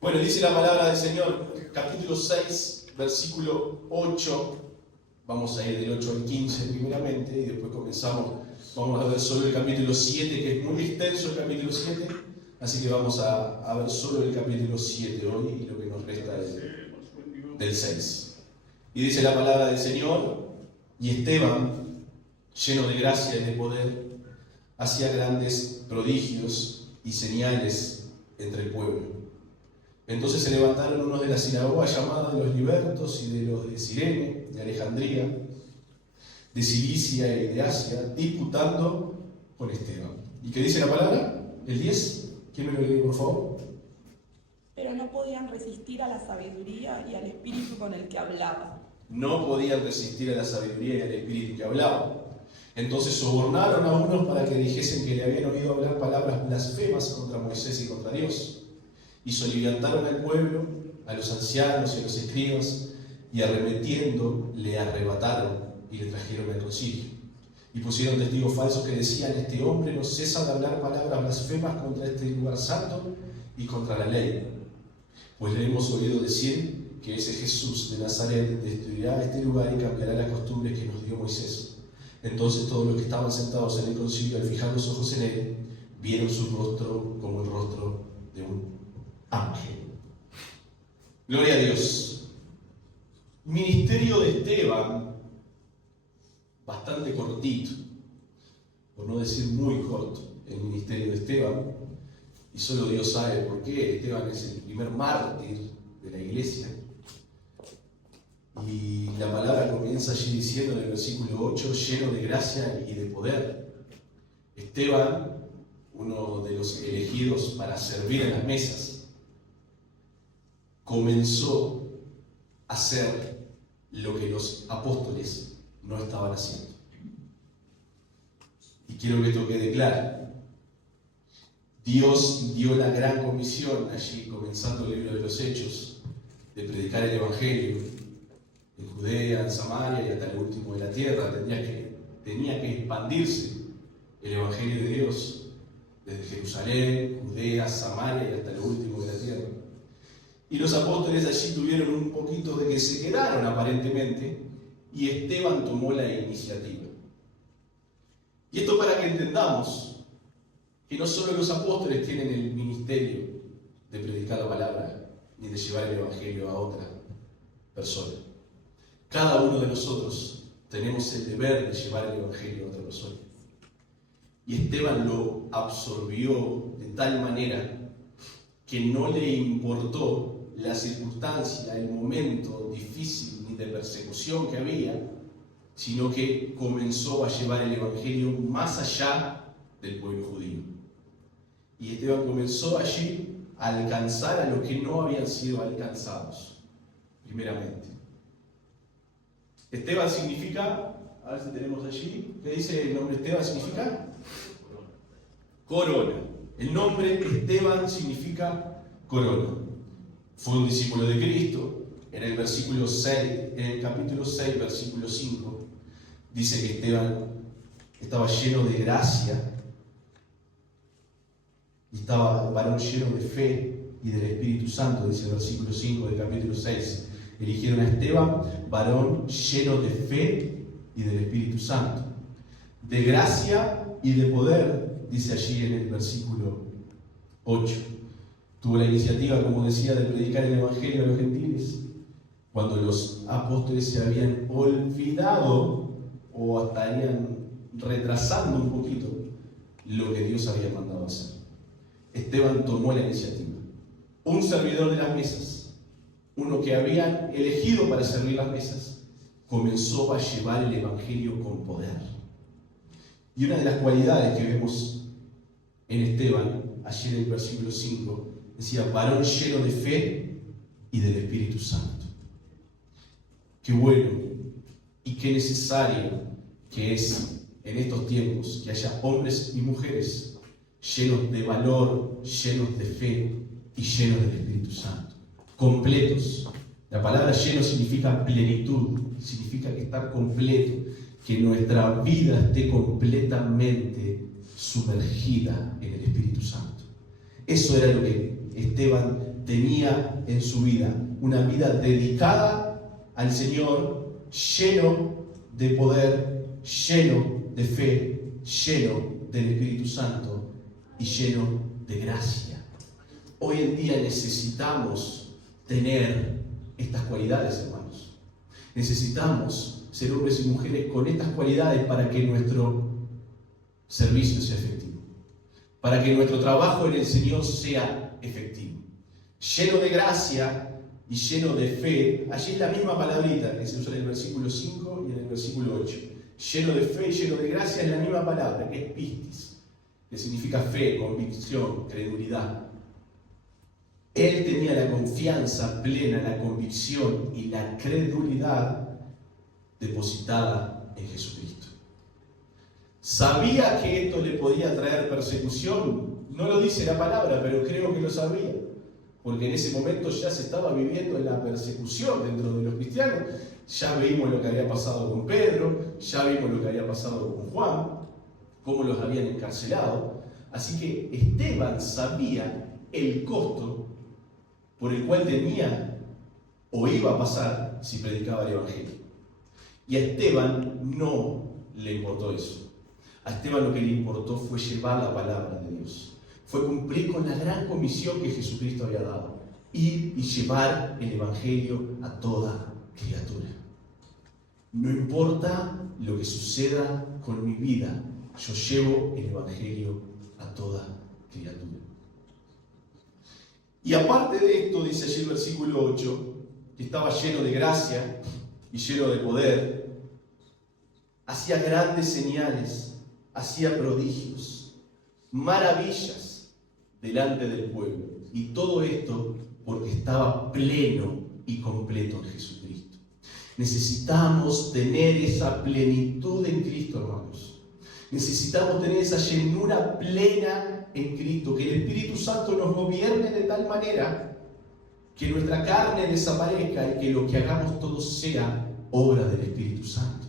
Bueno, dice la palabra del Señor, capítulo 6, versículo 8. Vamos a ir del 8 al 15 primeramente y después vamos a ver solo el capítulo 7, que es muy extenso el capítulo 7. Así que vamos a ver solo el capítulo 7 hoy y lo que nos resta del 6. Y dice la palabra del Señor, y Esteban, lleno de gracia y de poder, hacía grandes prodigios y señales entre el pueblo. Entonces se levantaron unos de la sinagoga llamada de los libertos y de los de Cirene, de Alejandría, de Cilicia y de Asia, disputando con Esteban. ¿Y qué dice la palabra? El 10. ¿Quién me lo lee, por favor? Pero no podían resistir a la sabiduría y al espíritu con el que hablaba. No podían resistir a la sabiduría y al espíritu que hablaba. Entonces sobornaron a unos para que dijesen que le habían oído hablar palabras blasfemas contra Moisés y contra Dios. Y soliviantaron al pueblo, a los ancianos y a los escribas, y arremetiendo le arrebataron y le trajeron al concilio. Y pusieron testigos falsos que decían: este hombre no cesa de hablar palabras blasfemas contra este lugar santo y contra la ley. Pues le hemos oído decir que ese Jesús de Nazaret destruirá este lugar y cambiará las costumbres que nos dio Moisés. Entonces todos los que estaban sentados en el concilio, al fijar los ojos en él, vieron su rostro como el rostro de un ángel. Gloria a Dios. Ministerio de Esteban, bastante cortito, por no decir muy corto, el ministerio de Esteban, y solo Dios sabe por qué. Esteban es el primer mártir de la iglesia. Y la palabra comienza allí diciendo en el versículo 8, lleno de gracia y de poder. Esteban, uno de los elegidos para servir en las mesas, comenzó a hacer lo que los apóstoles no estaban haciendo. Y quiero que esto quede claro. Dios dio la gran comisión allí, comenzando el libro de los Hechos, de predicar el Evangelio en Judea, en Samaria y hasta el último de la tierra. Tenía que expandirse el Evangelio de Dios desde Jerusalén, Judea, Samaria y hasta el último de la tierra. Y los apóstoles allí tuvieron un poquito de que se quedaron aparentemente, y Esteban tomó la iniciativa. Y esto para que entendamos que no solo los apóstoles tienen el ministerio de predicar la palabra ni de llevar el Evangelio a otra persona. Cada uno de nosotros tenemos el deber de llevar el Evangelio a otra persona. Y Esteban lo absorbió de tal manera que no le importó la circunstancia, el momento difícil ni de persecución que había, sino que comenzó a llevar el Evangelio más allá del pueblo judío. Y Esteban comenzó allí a alcanzar a los que no habían sido alcanzados, primeramente. Esteban significa, a ver si tenemos allí, ¿qué dice el nombre Esteban? ¿Significa? Corona. El nombre Esteban significa corona. Fue un discípulo de Cristo. En el versículo 6, en el capítulo 6, versículo 5, dice que Esteban estaba lleno de gracia y estaba varón lleno de fe y del Espíritu Santo, dice el versículo 5 del capítulo 6. Eligieron a Esteban, varón lleno de fe y del Espíritu Santo, de gracia y de poder, dice allí en el versículo 8. Tuvo la iniciativa, como decía, de predicar el Evangelio a los gentiles, cuando los apóstoles se habían olvidado o estarían retrasando un poquito lo que Dios había mandado hacer. Esteban tomó la iniciativa. Un servidor de las mesas, uno que habían elegido para servir las mesas, comenzó a llevar el Evangelio con poder. Y una de las cualidades que vemos en Esteban, allí en el versículo 5, decía, varón lleno de fe y del Espíritu Santo. Qué bueno y qué necesario que es en estos tiempos que haya hombres y mujeres llenos de valor, llenos de fe y llenos del Espíritu Santo, completos. La palabra lleno significa plenitud, significa que estar completo, que nuestra vida esté completamente sumergida en el Espíritu Santo. Eso era lo que Esteban tenía en su vida una vida dedicada al Señor, lleno de poder, lleno de fe, lleno del Espíritu Santo y lleno de gracia. Hoy en día necesitamos tener estas cualidades, hermanos. Necesitamos ser hombres y mujeres con estas cualidades para que nuestro servicio sea efectivo, para que nuestro trabajo en el Señor sea efectivo. Lleno de gracia y lleno de fe. Allí es la misma palabrita que se usa en el versículo 5 y en el versículo 8. Lleno de fe y lleno de gracia es la misma palabra, que es pistis, que significa fe, convicción, credulidad. Él tenía la confianza plena, la convicción y la credulidad depositada en Jesucristo. Sabía que esto le podía traer persecución. No lo dice la palabra, pero creo que lo sabía, porque en ese momento ya se estaba viviendo en la persecución dentro de los cristianos. Ya vimos lo que había pasado con Pedro, ya vimos lo que había pasado con Juan, cómo los habían encarcelado. Así que Esteban sabía el costo por el cual tenía o iba a pasar si predicaba el Evangelio. Y a Esteban no le importó eso. A Esteban lo que le importó fue llevar la palabra de Dios. Fue cumplir con la gran comisión que Jesucristo había dado. Ir y llevar el Evangelio a toda criatura. No importa lo que suceda con mi vida, yo llevo el Evangelio a toda criatura. Y aparte de esto, dice allí el versículo 8, que estaba lleno de gracia y lleno de poder, hacía grandes señales, hacía prodigios, maravillas delante del pueblo. Y todo esto porque estaba pleno y completo en Jesucristo. Necesitamos tener esa plenitud en Cristo, hermanos. Necesitamos tener esa llenura plena en Cristo, que el Espíritu Santo nos gobierne de tal manera que nuestra carne desaparezca y que lo que hagamos todo sea obra del Espíritu Santo.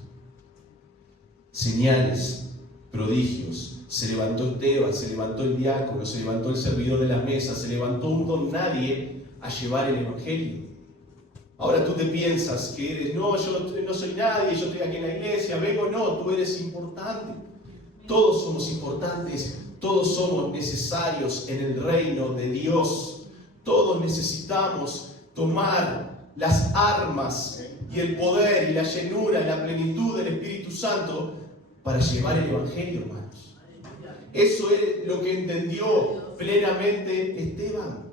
Señales, prodigios, se levantó Esteban, se levantó el diácono, se levantó el servidor de la mesa, se levantó un don nadie a llevar el Evangelio. Ahora tú te piensas que eres, no, yo no soy nadie, yo estoy aquí en la iglesia, vengo, no, tú eres importante. Todos somos importantes, todos somos necesarios en el reino de Dios. Todos necesitamos tomar las armas y el poder y la llenura y la plenitud del Espíritu Santo para llevar el Evangelio, hermanos. Eso es lo que entendió plenamente Esteban.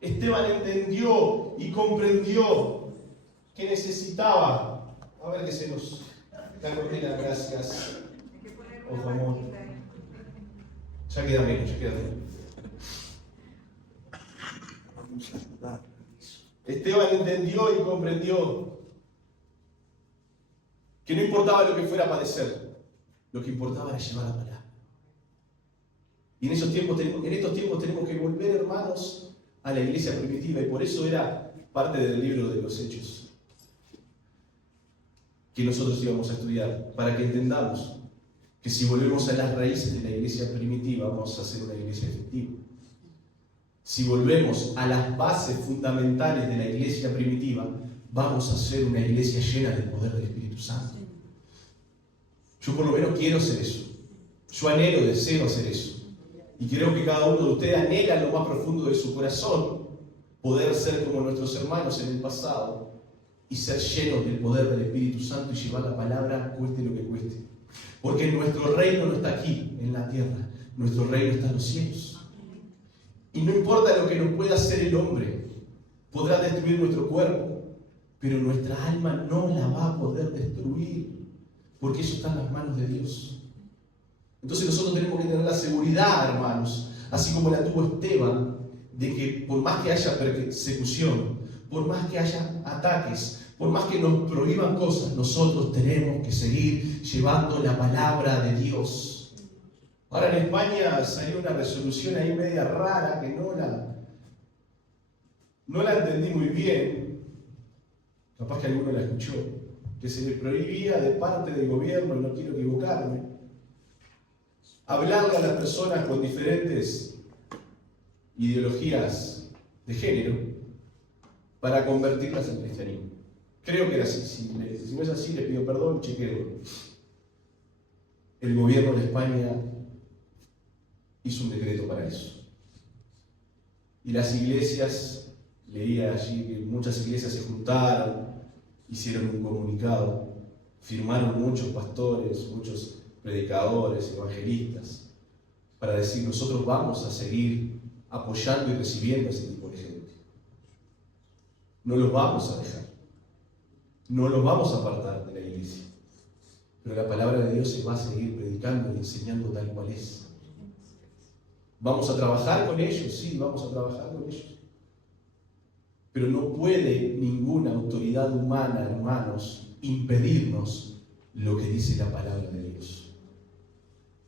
Esteban entendió y comprendió que necesitaba. A ver que se nos da cortina, gracias. Ojo, amor. Ya queda menos, ya queda menos. Esteban entendió y comprendió que no importaba lo que fuera a padecer, lo que importaba era llevar la palabra. Y en estos tiempos tenemos que volver, hermanos, a la iglesia primitiva, y por eso era parte del libro de los Hechos que nosotros íbamos a estudiar, para que entendamos que si volvemos a las raíces de la iglesia primitiva, vamos a hacer una iglesia efectiva. Si volvemos a las bases fundamentales de la iglesia primitiva, vamos a hacer una iglesia llena del poder del Espíritu Santo. Yo por lo menos quiero hacer eso. Yo anhelo, deseo hacer eso. Y creo que cada uno de ustedes anhela en lo más profundo de su corazón poder ser como nuestros hermanos en el pasado y ser llenos del poder del Espíritu Santo y llevar la palabra cueste lo que cueste. Porque nuestro reino no está aquí, en la tierra. Nuestro reino está en los cielos. Y no importa lo que nos pueda hacer el hombre, podrá destruir nuestro cuerpo, pero nuestra alma no la va a poder destruir, porque eso está en las manos de Dios. Entonces nosotros tenemos que tener la seguridad, hermanos, así como la tuvo Esteban, de que por más que haya persecución, por más que haya ataques, por más que nos prohíban cosas, nosotros tenemos que seguir llevando la palabra de Dios. Ahora en España salió una resolución ahí media rara que no la entendí muy bien. Capaz que alguno la escuchó. Que se le prohibía de parte del gobierno, y no quiero equivocarme, hablarle a las personas con diferentes ideologías de género para convertirlas al cristianismo. Creo que era así. Si no es así, les pido perdón, chequenlo. El gobierno de España hizo un decreto para eso. Y las iglesias, leía allí que muchas iglesias se juntaron, hicieron un comunicado, firmaron muchos pastores, muchos predicadores, evangelistas, para decir: nosotros vamos a seguir apoyando y recibiendo a ese tipo de gente. No los vamos a dejar. No los vamos a apartar de la iglesia. Pero la palabra de Dios se va a seguir predicando y enseñando tal cual es. ¿Vamos a trabajar con ellos? Sí, vamos a trabajar con ellos. Pero no puede ninguna autoridad humana, hermanos, impedirnos lo que dice la palabra de Dios.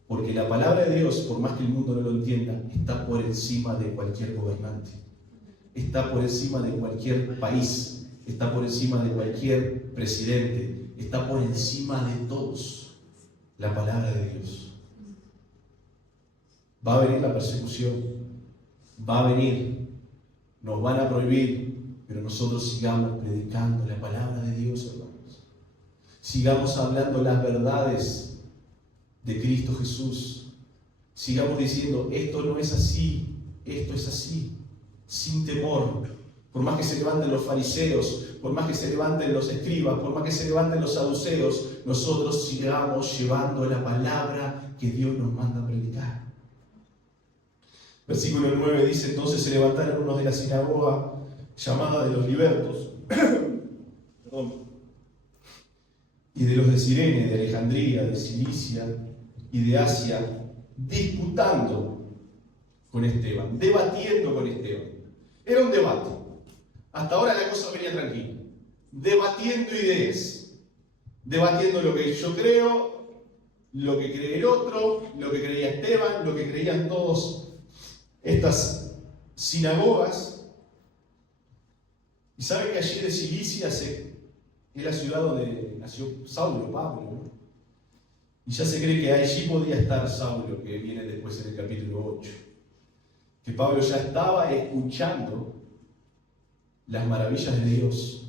Porque la palabra de Dios, por más que el mundo no lo entienda, está por encima de cualquier gobernante. Está por encima de cualquier país. Está por encima de cualquier presidente. Está por encima de todos. La palabra de Dios. Va a venir la persecución. Va a venir. Nos van a prohibir. Pero nosotros sigamos predicando la palabra de Dios, hermanos. Sigamos hablando las verdades de Cristo Jesús. Sigamos diciendo: esto no es así, esto es así, sin temor. Por más que se levanten los fariseos, por más que se levanten los escribas, por más que se levanten los saduceos, nosotros sigamos llevando la palabra que Dios nos manda a predicar. Versículo 9 dice: entonces se levantaron unos de la sinagoga llamada de los libertos, y de los de Cirene, de Alejandría, de Cilicia y de Asia, disputando con Esteban, debatiendo con Esteban. Era un debate. Hasta ahora la cosa venía tranquila. Debatiendo ideas. Debatiendo lo que yo creo, lo que cree el otro, lo que creía Esteban, lo que creían todos estas sinagogas. Y saben que allí de Cilicia es la ciudad donde nació Saulo, Pablo, ¿no? Y ya se cree que allí podía estar Saulo, que viene después en el capítulo 8. Que Pablo ya estaba escuchando las maravillas de Dios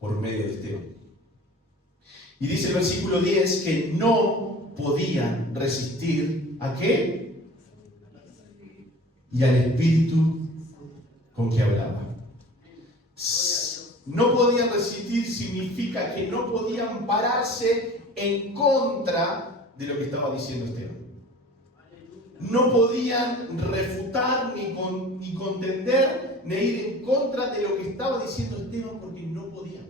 por medio de Esteban. Y dice el versículo 10 que no podían resistir ¿a qué? Y al espíritu con que hablaba. No podían resistir significa que no podían pararse en contra de lo que estaba diciendo Esteban. No podían refutar ni contender ni ir en contra de lo que estaba diciendo Esteban, porque no podían.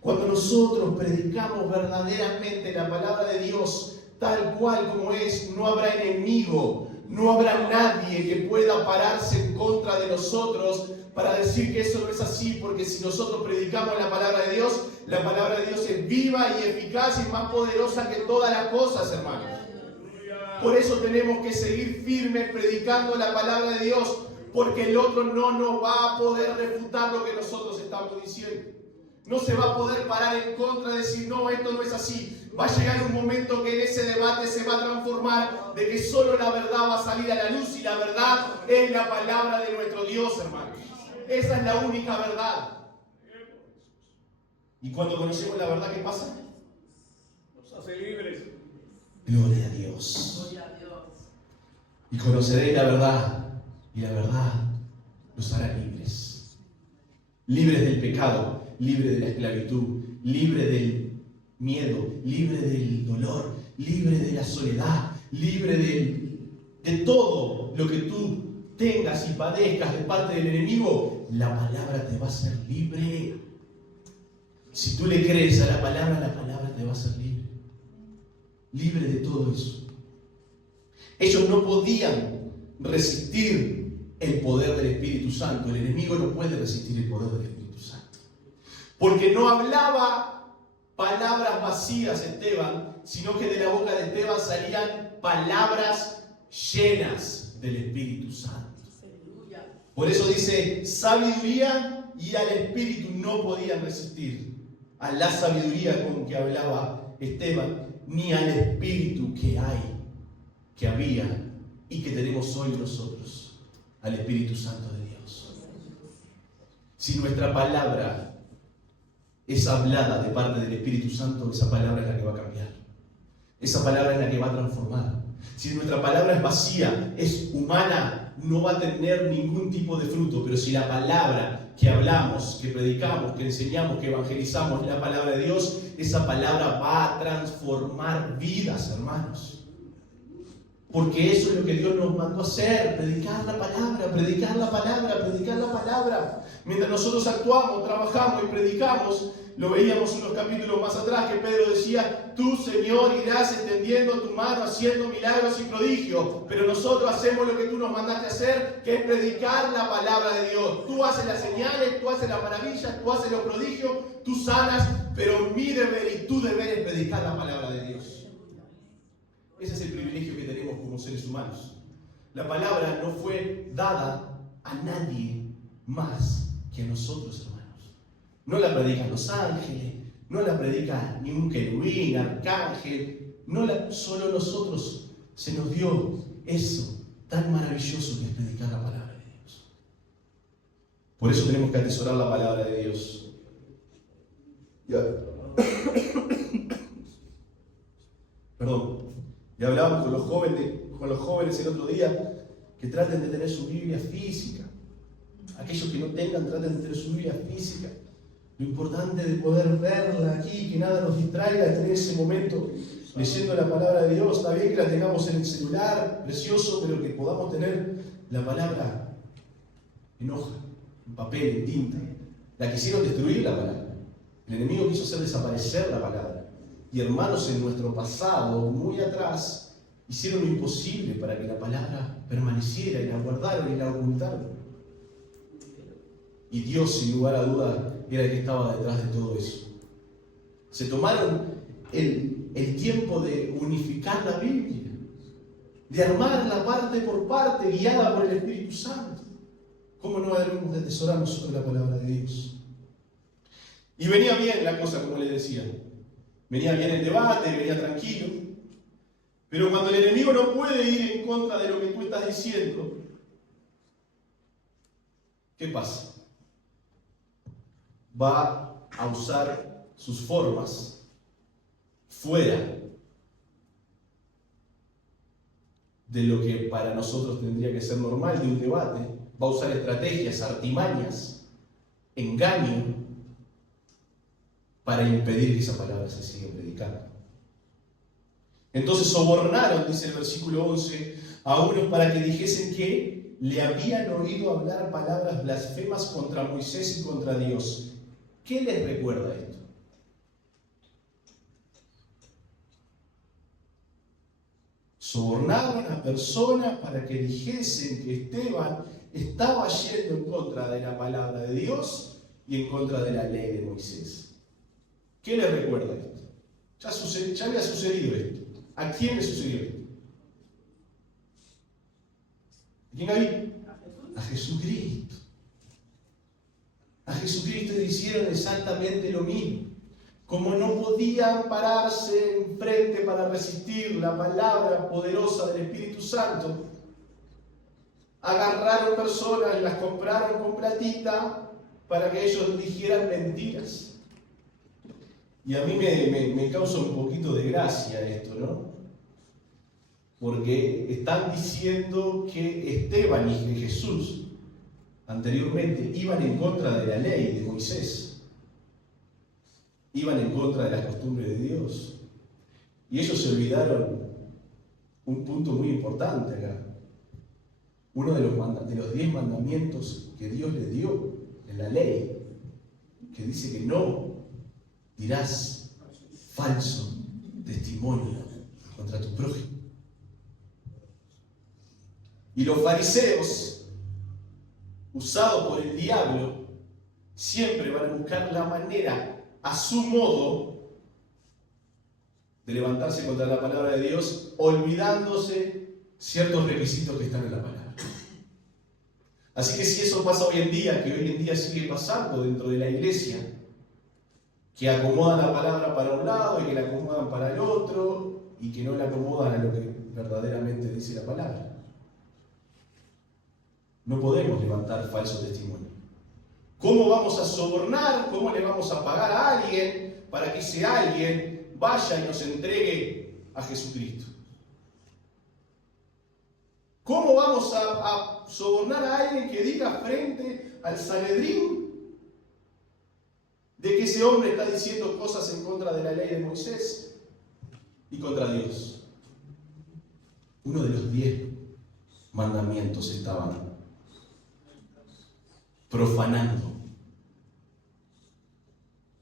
Cuando nosotros predicamos verdaderamente la palabra de Dios tal cual como es, no habrá enemigo, no habrá nadie que pueda pararse en contra de nosotros para decir que eso no es así, porque si nosotros predicamos la palabra de Dios es viva y eficaz y más poderosa que todas las cosas, hermanos. Por eso tenemos que seguir firmes predicando la palabra de Dios, porque el otro no nos va a poder refutar lo que nosotros estamos diciendo. No se va a poder parar en contra de decir: no, esto no es así. Va a llegar un momento que en ese debate se va a transformar de que solo la verdad va a salir a la luz, y la verdad es la palabra de nuestro Dios, hermanos. Esa es la única verdad. Y cuando conocemos la verdad, ¿qué pasa? Nos hace libres. Gloria a Dios. Gloria a Dios. Y conoceréis la verdad, y la verdad los hará libres. Libres del pecado, libres de la esclavitud, libres del miedo, libres del dolor, libres de la soledad, libres de todo lo que tú tengas y padezcas de parte del enemigo. La palabra te va a hacer libre. Si tú le crees a la palabra te va a hacer libre. Libre de todo eso. Ellos no podían resistir el poder del Espíritu Santo. El enemigo no puede resistir el poder del Espíritu Santo. Porque no hablaba palabras vacías Esteban, sino que de la boca de Esteban salían palabras llenas del Espíritu Santo. Por eso dice sabiduría, y al Espíritu no podían resistir a la sabiduría con que hablaba Esteban, ni al Espíritu que había y que tenemos hoy nosotros, al Espíritu Santo de Dios. Si nuestra palabra es hablada de parte del Espíritu Santo, esa palabra es la que va a cambiar. Esa palabra es la que va a transformar. Si nuestra palabra es vacía, es humana, no va a tener ningún tipo de fruto. Pero si la palabra que hablamos, que predicamos, que enseñamos, que evangelizamos es la palabra de Dios, esa palabra va a transformar vidas, hermanos. Porque eso es lo que Dios nos mandó a hacer, predicar la palabra, predicar la palabra, predicar la palabra. Mientras nosotros actuamos, trabajamos y predicamos, lo veíamos unos capítulos más atrás que Pedro decía: tú, Señor, irás extendiendo tu mano, haciendo milagros y prodigios, pero nosotros hacemos lo que tú nos mandaste hacer, que es predicar la palabra de Dios. Tú haces las señales, tú haces las maravillas, tú haces los prodigios, tú sanas, pero mi deber y tu deber es predicar la palabra de Dios. Ese es el privilegio que tenemos como seres humanos. La palabra no fue dada a nadie más que a nosotros, hermanos. No la predican los ángeles, no la predica ni un querubín, arcángel, solo nosotros se nos dio eso tan maravilloso que es predicar la palabra de Dios. Por eso tenemos que atesorar la palabra de Dios. Perdón. Y hablábamos con los jóvenes el otro día, que traten de tener su Biblia física. Aquellos que no tengan, traten de tener su Biblia física. Lo importante de poder verla aquí, que nada nos distraiga, de tener ese momento leyendo la palabra de Dios. Está bien que la tengamos en el celular, precioso, pero que podamos tener la palabra en hoja, en papel, en tinta. La quisieron destruir la palabra. El enemigo quiso hacer desaparecer la palabra. Y hermanos, en nuestro pasado, muy atrás, hicieron lo imposible para que la palabra permaneciera, y la guardaron y la ocultaron. Y Dios, sin lugar a dudas, era el que estaba detrás de todo eso. Se tomaron el tiempo de unificar la Biblia, de armarla parte por parte, guiada por el Espíritu Santo. ¿Cómo no debemos de atesorar nosotros la palabra de Dios? Y venía bien la cosa, como les decía. Venía bien el debate, venía tranquilo. Pero cuando el enemigo no puede ir en contra de lo que tú estás diciendo, ¿qué pasa? Va a usar sus formas fuera de lo que para nosotros tendría que ser normal de un debate. Va a usar estrategias, artimañas, engaño, para impedir que esa palabra se siga predicando. Entonces sobornaron, dice el versículo 11, a unos para que dijesen que le habían oído hablar palabras blasfemas contra Moisés y contra Dios. ¿Qué les recuerda esto? Sobornaron a personas para que dijesen que Esteban estaba yendo en contra de la palabra de Dios y en contra de la ley de Moisés. ¿Qué le recuerda esto? Ya había sucedido esto. ¿A quién le sucedió esto? ¿A quién había? A Jesucristo. A Jesucristo le hicieron exactamente lo mismo. Como no podían pararse enfrente para resistir la palabra poderosa del Espíritu Santo, agarraron personas y las compraron con platita para que ellos dijeran mentiras. Y a mí me causa un poquito de gracia esto, ¿no? Porque están diciendo que Esteban y que Jesús anteriormente iban en contra de la ley de Moisés, iban en contra de las costumbres de Dios. Y ellos se olvidaron un punto muy importante acá. Uno de los 10 mandamientos que Dios le dio en la ley, que dice que no dirás falso testimonio contra tu prójimo. Y los fariseos, usados por el diablo, siempre van a buscar la manera, a su modo, de levantarse contra la palabra de Dios, olvidándose ciertos requisitos que están en la palabra. Así que si eso pasa hoy en día, que hoy en día sigue pasando dentro de la iglesia, que acomodan la palabra para un lado y que la acomodan para el otro y que no la acomodan a lo que verdaderamente dice la palabra. No podemos levantar falso testimonio. ¿Cómo vamos a sobornar? ¿Cómo le vamos a pagar a alguien para que ese alguien vaya y nos entregue a Jesucristo? ¿Cómo vamos a sobornar a alguien que diga frente al Sanedrín de que ese hombre está diciendo cosas en contra de la ley de Moisés y contra Dios? Uno de los 10 mandamientos estaban profanando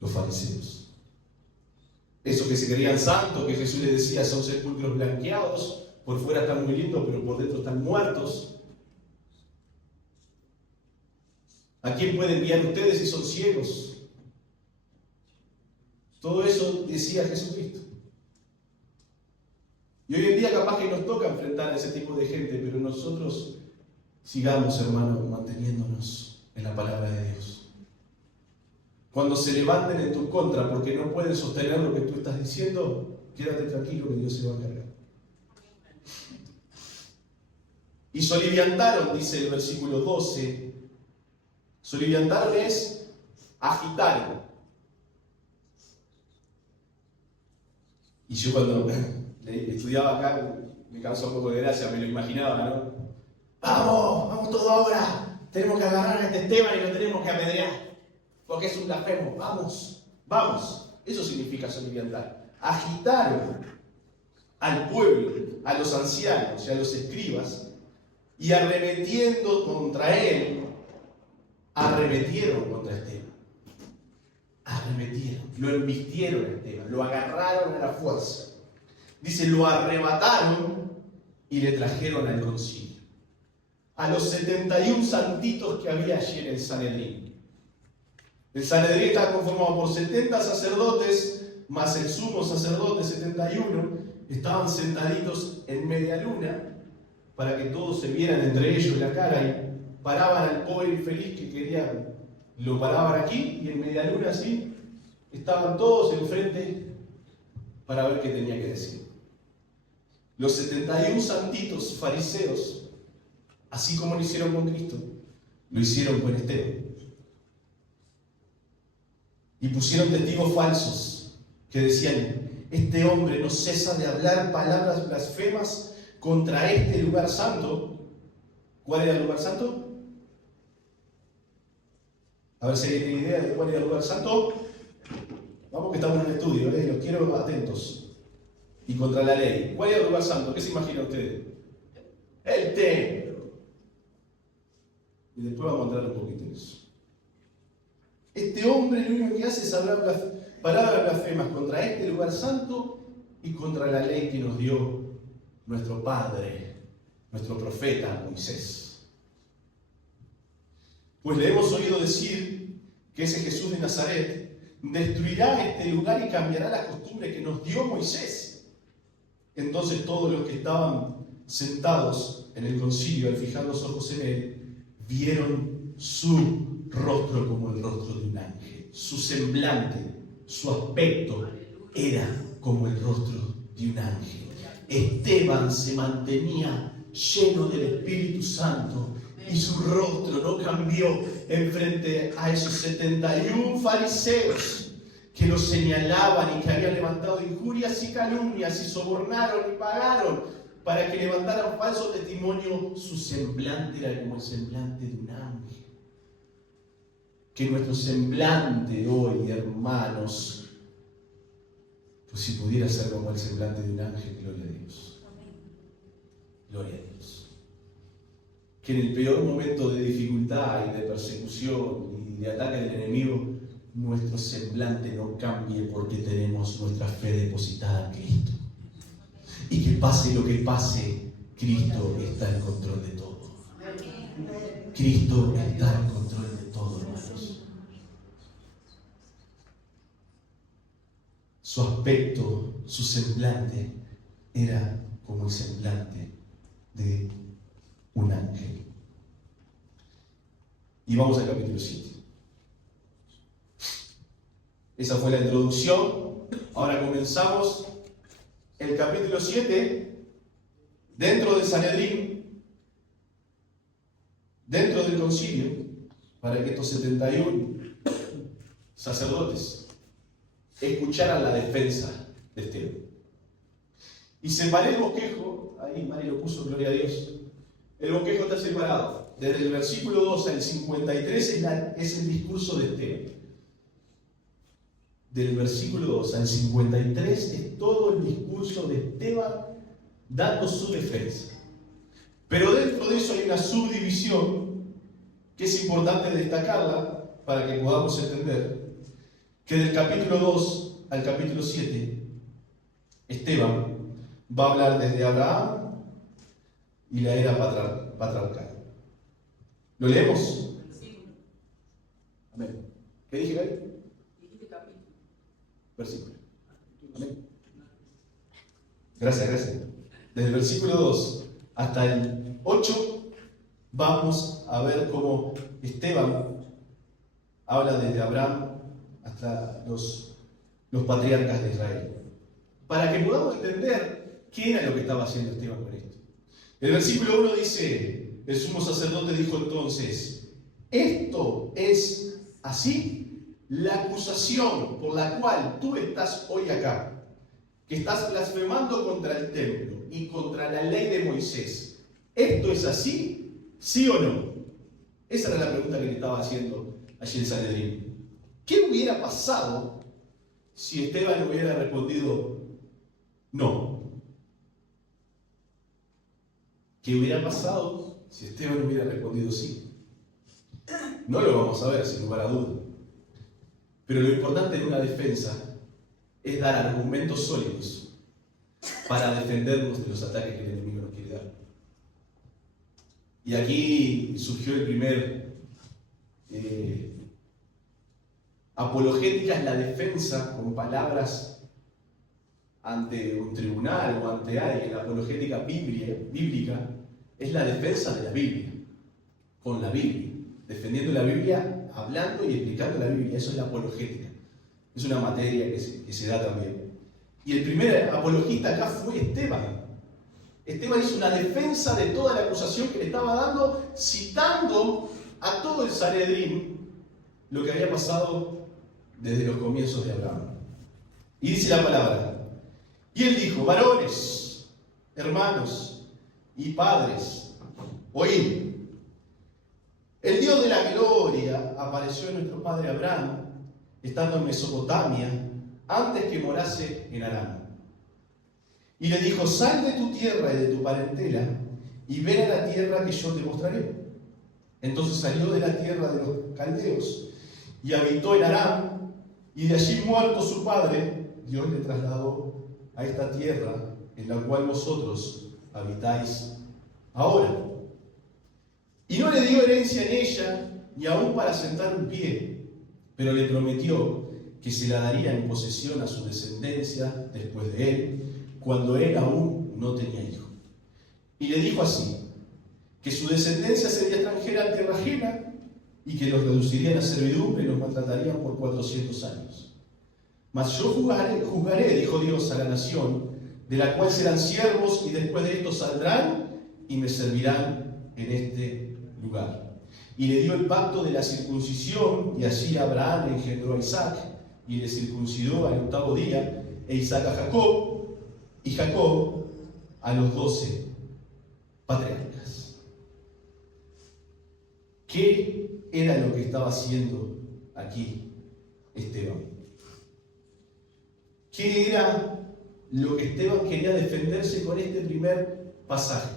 los fariseos. Esos que se creían santos, que Jesús les decía son sepulcros blanqueados, por fuera están muy lindos, pero por dentro están muertos. ¿A quién pueden enviar ustedes si son ciegos? Todo eso decía Jesucristo. Y hoy en día capaz que nos toca enfrentar a ese tipo de gente, pero nosotros sigamos, hermanos, manteniéndonos en la palabra de Dios. Cuando se levanten en tu contra porque no pueden sostener lo que tú estás diciendo, quédate tranquilo que Dios se va a encargar. Y soliviantaron, dice el versículo 12. Soliviantaron es agitaron. Y yo cuando estudiaba acá, me causó un poco de gracia, me lo imaginaba, ¿no? Vamos todos ahora. Tenemos que agarrar a este Esteban y lo tenemos que apedrear. Porque es un blasfemo. Vamos. Eso significa soliviantar. Agitaron al pueblo, a los ancianos y a los escribas, y arremetiendo contra él, arremetieron contra Esteban. Arremetieron, lo embistieron a Esteban, lo agarraron a la fuerza. Dice, lo arrebataron y le trajeron al concilio. A los 71 santitos que había allí en el Sanedrín. El Sanedrín estaba conformado por 70 sacerdotes, más el sumo sacerdote, 71, estaban sentaditos en media luna, para que todos se vieran entre ellos la cara y paraban al pobre infeliz que querían. Lo paraban aquí y en media luna así, estaban todos enfrente para ver qué tenía que decir. Los 71 santitos fariseos, así como lo hicieron con Cristo, lo hicieron con Esteban. Y pusieron testigos falsos que decían, este hombre no cesa de hablar palabras blasfemas contra este lugar santo. ¿Cuál era el lugar santo? A ver si alguien tiene idea de cuál era el lugar santo. Vamos que estamos en un estudio, los quiero atentos. Y contra la ley. ¿Cuál era el lugar santo? ¿Qué se imagina usted? El templo. Y después vamos a entrar un poquito en eso. Este hombre lo único que hace es hablar palabras blasfemas contra este lugar santo y contra la ley que nos dio nuestro padre, nuestro profeta Moisés. Pues le hemos oído decir que ese Jesús de Nazaret destruirá este lugar y cambiará las costumbres que nos dio Moisés. Entonces todos los que estaban sentados en el concilio, al fijar los ojos en él, vieron su rostro como el rostro de un ángel. Su semblante, su aspecto era como el rostro de un ángel. Esteban se mantenía lleno del Espíritu Santo y su rostro no cambió en frente a esos 71 fariseos que lo señalaban y que habían levantado injurias y calumnias y sobornaron y pagaron para que levantaran falso testimonio. Su semblante era como el semblante de un ángel. Que nuestro semblante hoy, hermanos, pues si pudiera ser como el semblante de un ángel, gloria a Dios. Gloria a Dios. Que en el peor momento de dificultad y de persecución y de ataque del enemigo, nuestro semblante no cambie porque tenemos nuestra fe depositada en Cristo. Y que pase lo que pase, Cristo está en control de todo. Cristo está en control de todo, hermanos. Su aspecto, su semblante era como el semblante de un ángel. Y vamos al capítulo 7. Esa fue la introducción. Ahora comenzamos el capítulo 7 dentro del Sanedrín, dentro del concilio, para que estos 71 sacerdotes escucharan la defensa de Esteban. Y separé el bosquejo, ahí Mari lo puso, gloria a Dios. El bosquejo está separado. Desde el versículo 2 al 53 es el discurso de Esteban. Del versículo 2 al 53 es todo el discurso de Esteban dando su defensa. Pero dentro de eso hay una subdivisión que es importante destacarla para que podamos entender que del capítulo 2 al capítulo 7 Esteban va a hablar desde Abraham y la era patriarcal. ¿Lo leemos? Amén. ¿Qué dije, Gaby? Versículo. Amén. Gracias. Desde el versículo 2 hasta el 8 vamos a ver cómo Esteban habla desde Abraham hasta los patriarcas de Israel. Para que podamos entender qué era lo que estaba haciendo Esteban con esto. El versículo 1 dice, el sumo sacerdote dijo entonces, ¿esto es así? La acusación por la cual tú estás hoy acá, que estás blasfemando contra el templo y contra la ley de Moisés, ¿esto es así? ¿Sí o no? Esa era la pregunta que le estaba haciendo allí el Sanedrín. ¿Qué hubiera pasado si Esteban hubiera respondido no? ¿Qué hubiera pasado si Esteban hubiera respondido sí? No lo vamos a ver sin lugar a duda. Pero lo importante en una defensa es dar argumentos sólidos para defendernos de los ataques que el enemigo nos quiere dar. Y aquí surgió el primer apologética, es la defensa con palabras ante un tribunal o ante alguien. La apologética bíblica es la defensa de la Biblia, con la Biblia, defendiendo la Biblia, hablando y explicando la Biblia. Eso es la apologética. Es una materia que se da también. Y el primer apologista acá fue Esteban. Esteban hizo una defensa de toda la acusación que le estaba dando, citando a todo el Sanedrín lo que había pasado desde los comienzos de Abraham. Y dice la palabra, y él dijo, varones, hermanos y padres, oíd. El Dios de la gloria apareció a nuestro padre Abraham, estando en Mesopotamia, antes que morase en Aram. Y le dijo, sal de tu tierra y de tu parentela, y ven a la tierra que yo te mostraré. Entonces salió de la tierra de los caldeos, y habitó en Aram, y de allí muerto su padre, Dios le trasladó a esta tierra, en la cual vosotros habitáis ahora. Y no le dio herencia en ella, ni aún para sentar un pie, pero le prometió que se la daría en posesión a su descendencia después de él, cuando él aún no tenía hijo. Y le dijo así, que su descendencia sería extranjera en tierra ajena, y que los reducirían a servidumbre y los maltratarían por 400 años. Mas yo juzgaré, dijo Dios, a la nación, de la cual serán siervos, y después de esto saldrán y me servirán en este lugar. Y le dio el pacto de la circuncisión, y así Abraham engendró a Isaac, y le circuncidó al 8º día, e Isaac a Jacob, y Jacob a los 12 patriarcas. ¿Qué era lo que estaba haciendo aquí Esteban? ¿Qué era lo que Esteban quería defenderse con este primer pasaje?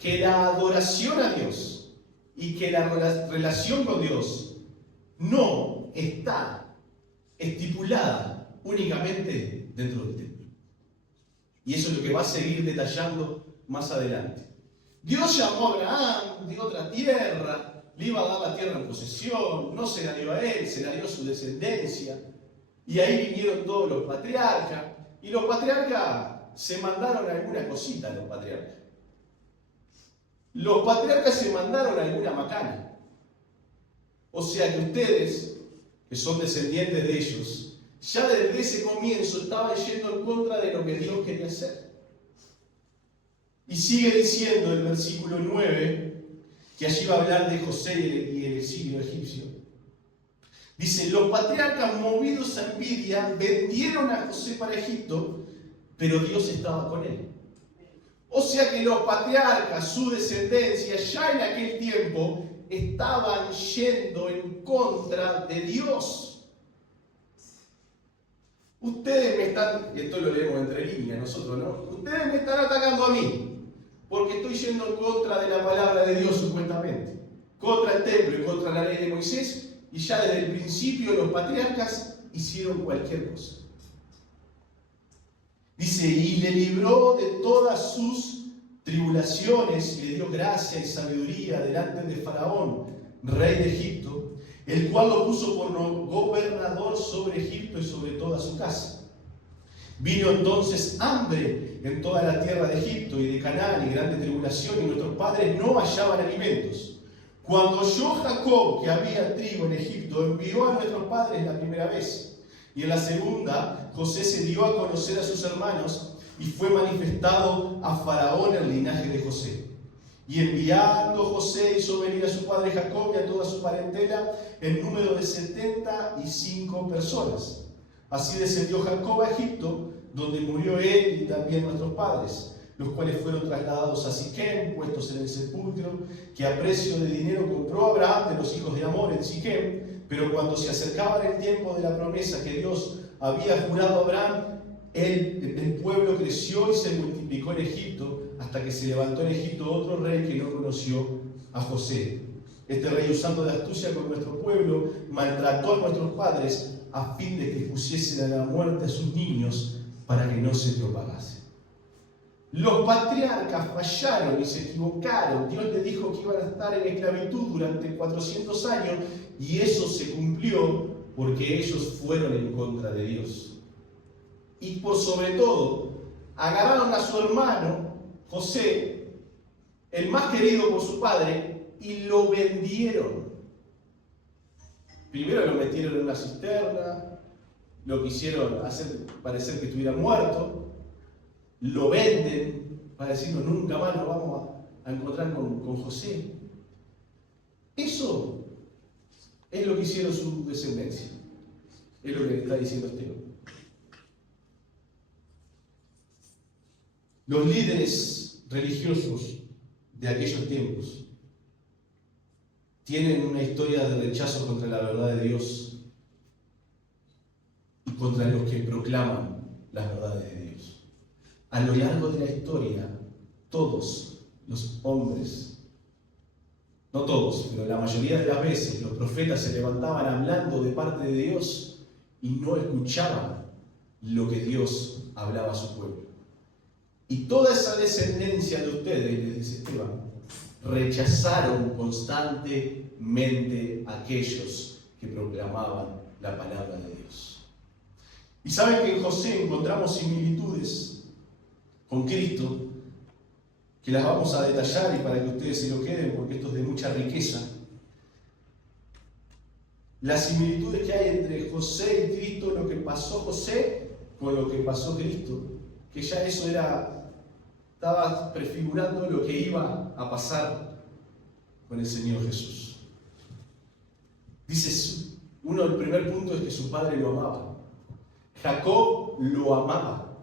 Que la adoración a Dios y que la relación con Dios no está estipulada únicamente dentro del templo. Y eso es lo que va a seguir detallando más adelante. Dios llamó a Abraham de otra tierra, le iba a dar la tierra en posesión, no se la dio a él, se la dio a su descendencia. Y ahí vinieron todos los patriarcas, y los patriarcas se mandaron alguna cosita, los patriarcas. Los patriarcas se mandaron alguna macana. O sea que ustedes, que son descendientes de ellos, ya desde ese comienzo estaban yendo en contra de lo que Dios quería hacer. Y sigue diciendo el versículo 9, que allí va a hablar de José y el exilio egipcio. Dice, los patriarcas movidos a envidia vendieron a José para Egipto, pero Dios estaba con él. O sea que los patriarcas, su descendencia, ya en aquel tiempo estaban yendo en contra de Dios. Ustedes me están, y esto lo leemos entre líneas nosotros, ¿no? Ustedes me están atacando a mí, porque estoy yendo en contra de la palabra de Dios supuestamente, contra el templo y contra la ley de Moisés, y ya desde el principio los patriarcas hicieron cualquier cosa. Dice, y le libró de todas sus tribulaciones, y le dio gracia y sabiduría delante de Faraón, rey de Egipto, el cual lo puso por gobernador sobre Egipto y sobre toda su casa. Vino entonces hambre en toda la tierra de Egipto y de Canaán y grande tribulación, y nuestros padres no hallaban alimentos. Cuando oyó Jacob que había trigo en Egipto, envió a nuestros padres la primera vez. Y en la segunda, José se dio a conocer a sus hermanos y fue manifestado a Faraón el linaje de José. Y enviando José hizo venir a su padre Jacob y a toda su parentela en número de 75 personas. Así descendió Jacob a Egipto, donde murió él y también nuestros padres, los cuales fueron trasladados a Siquem, puestos en el sepulcro que a precio de dinero compró Abraham de los hijos de Amor en Siquem. Pero cuando se acercaba el tiempo de la promesa que Dios había jurado a Abraham, el pueblo creció y se multiplicó en Egipto, hasta que se levantó en Egipto otro rey que no conoció a José. Este rey, usando de astucia con nuestro pueblo, maltrató a nuestros padres a fin de que pusiesen a la muerte a sus niños para que no se propagase. Los patriarcas fallaron y se equivocaron. Dios les dijo que iban a estar en esclavitud durante 400 años y eso se cumplió porque ellos fueron en contra de Dios. Y por sobre todo, agarraron a su hermano, José, el más querido por su padre, y lo vendieron. Primero lo metieron en una cisterna, lo quisieron hacer parecer que estuviera muerto, lo venden para decirnos nunca más nos vamos a encontrar con José. Eso es lo que hicieron su descendencia. Es lo que le está diciendo Esteban. Los líderes religiosos de aquellos tiempos tienen una historia de rechazo contra la verdad de Dios y contra los que proclaman las verdades de Dios. A lo largo de la historia, todos los hombres, no todos, pero la mayoría de las veces, los profetas se levantaban hablando de parte de Dios y no escuchaban lo que Dios hablaba a su pueblo. Y toda esa descendencia de ustedes, les dice Esteban, rechazaron constantemente a aquellos que proclamaban la palabra de Dios. Y saben que en José encontramos similitudes con Cristo, que las vamos a detallar y para que ustedes se lo queden, porque esto es de mucha riqueza. Las similitudes que hay entre José y Cristo, lo que pasó José con lo que pasó Cristo, que ya eso estaba prefigurando lo que iba a pasar con el Señor Jesús. Dice, el primer punto es que su padre lo amaba. Jacob lo amaba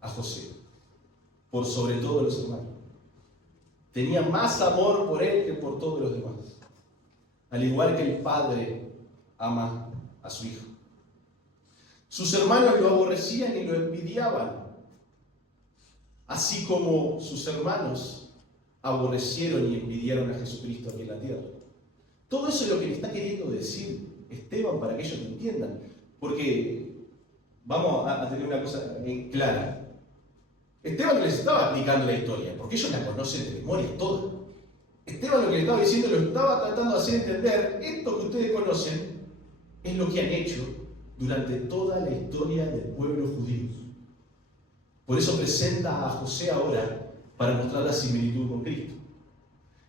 a José, por sobre todos los hermanos. Tenía más amor por él que por todos los demás. Al igual que el padre ama a su hijo. Sus hermanos lo aborrecían y lo envidiaban, así como sus hermanos aborrecieron y envidiaron a Jesucristo aquí en la tierra. Todo eso es lo que le está queriendo decir Esteban para que ellos lo entiendan. Porque vamos a tener una cosa clara. Esteban no les estaba explicando la historia, porque ellos la conocen de memoria toda. Esteban lo que le estaba diciendo, lo estaba tratando de hacer entender, esto que ustedes conocen es lo que han hecho durante toda la historia del pueblo judío. Por eso presenta a José ahora para mostrar la similitud con Cristo.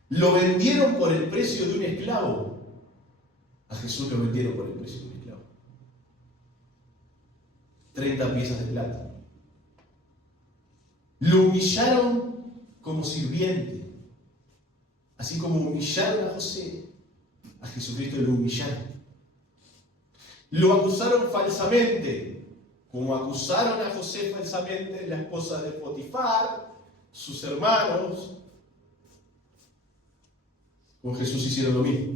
Lo vendieron por el precio de un esclavo. A Jesús lo vendieron por el precio de un esclavo. 30 piezas de plata. Lo humillaron como sirviente. Así como humillaron a José, a Jesucristo lo humillaron. Lo acusaron falsamente, como acusaron a José falsamente la esposa de Potifar, sus hermanos. Con Jesús hicieron lo mismo.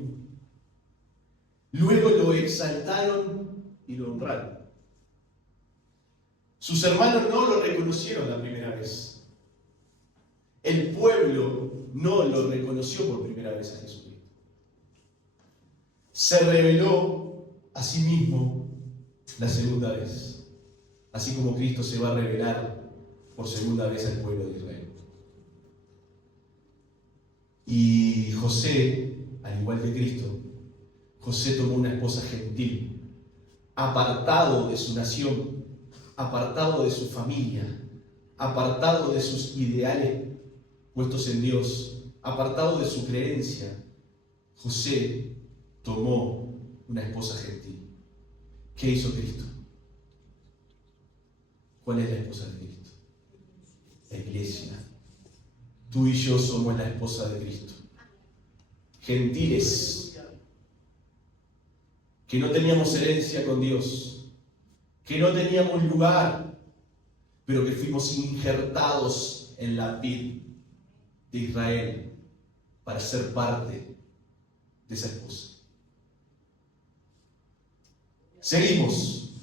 Luego lo exaltaron y lo honraron. Sus hermanos no lo reconocieron la primera vez. El pueblo no lo reconoció por primera vez a Jesucristo. Se reveló a sí mismo la segunda vez, así como Cristo se va a revelar por segunda vez al pueblo de Israel. Y José, al igual que Cristo, José tomó una esposa gentil, apartado de su nación, apartado de su familia, apartado de sus ideales puestos en Dios, apartado de su creencia. José tomó una esposa gentil. ¿Qué hizo Cristo? ¿Cuál es la esposa de Cristo? La iglesia. Tú y yo somos la esposa de Cristo. Gentiles, que no teníamos herencia con Dios, que no teníamos lugar, pero que fuimos injertados en la vid de Israel para ser parte de esa esposa. Seguimos.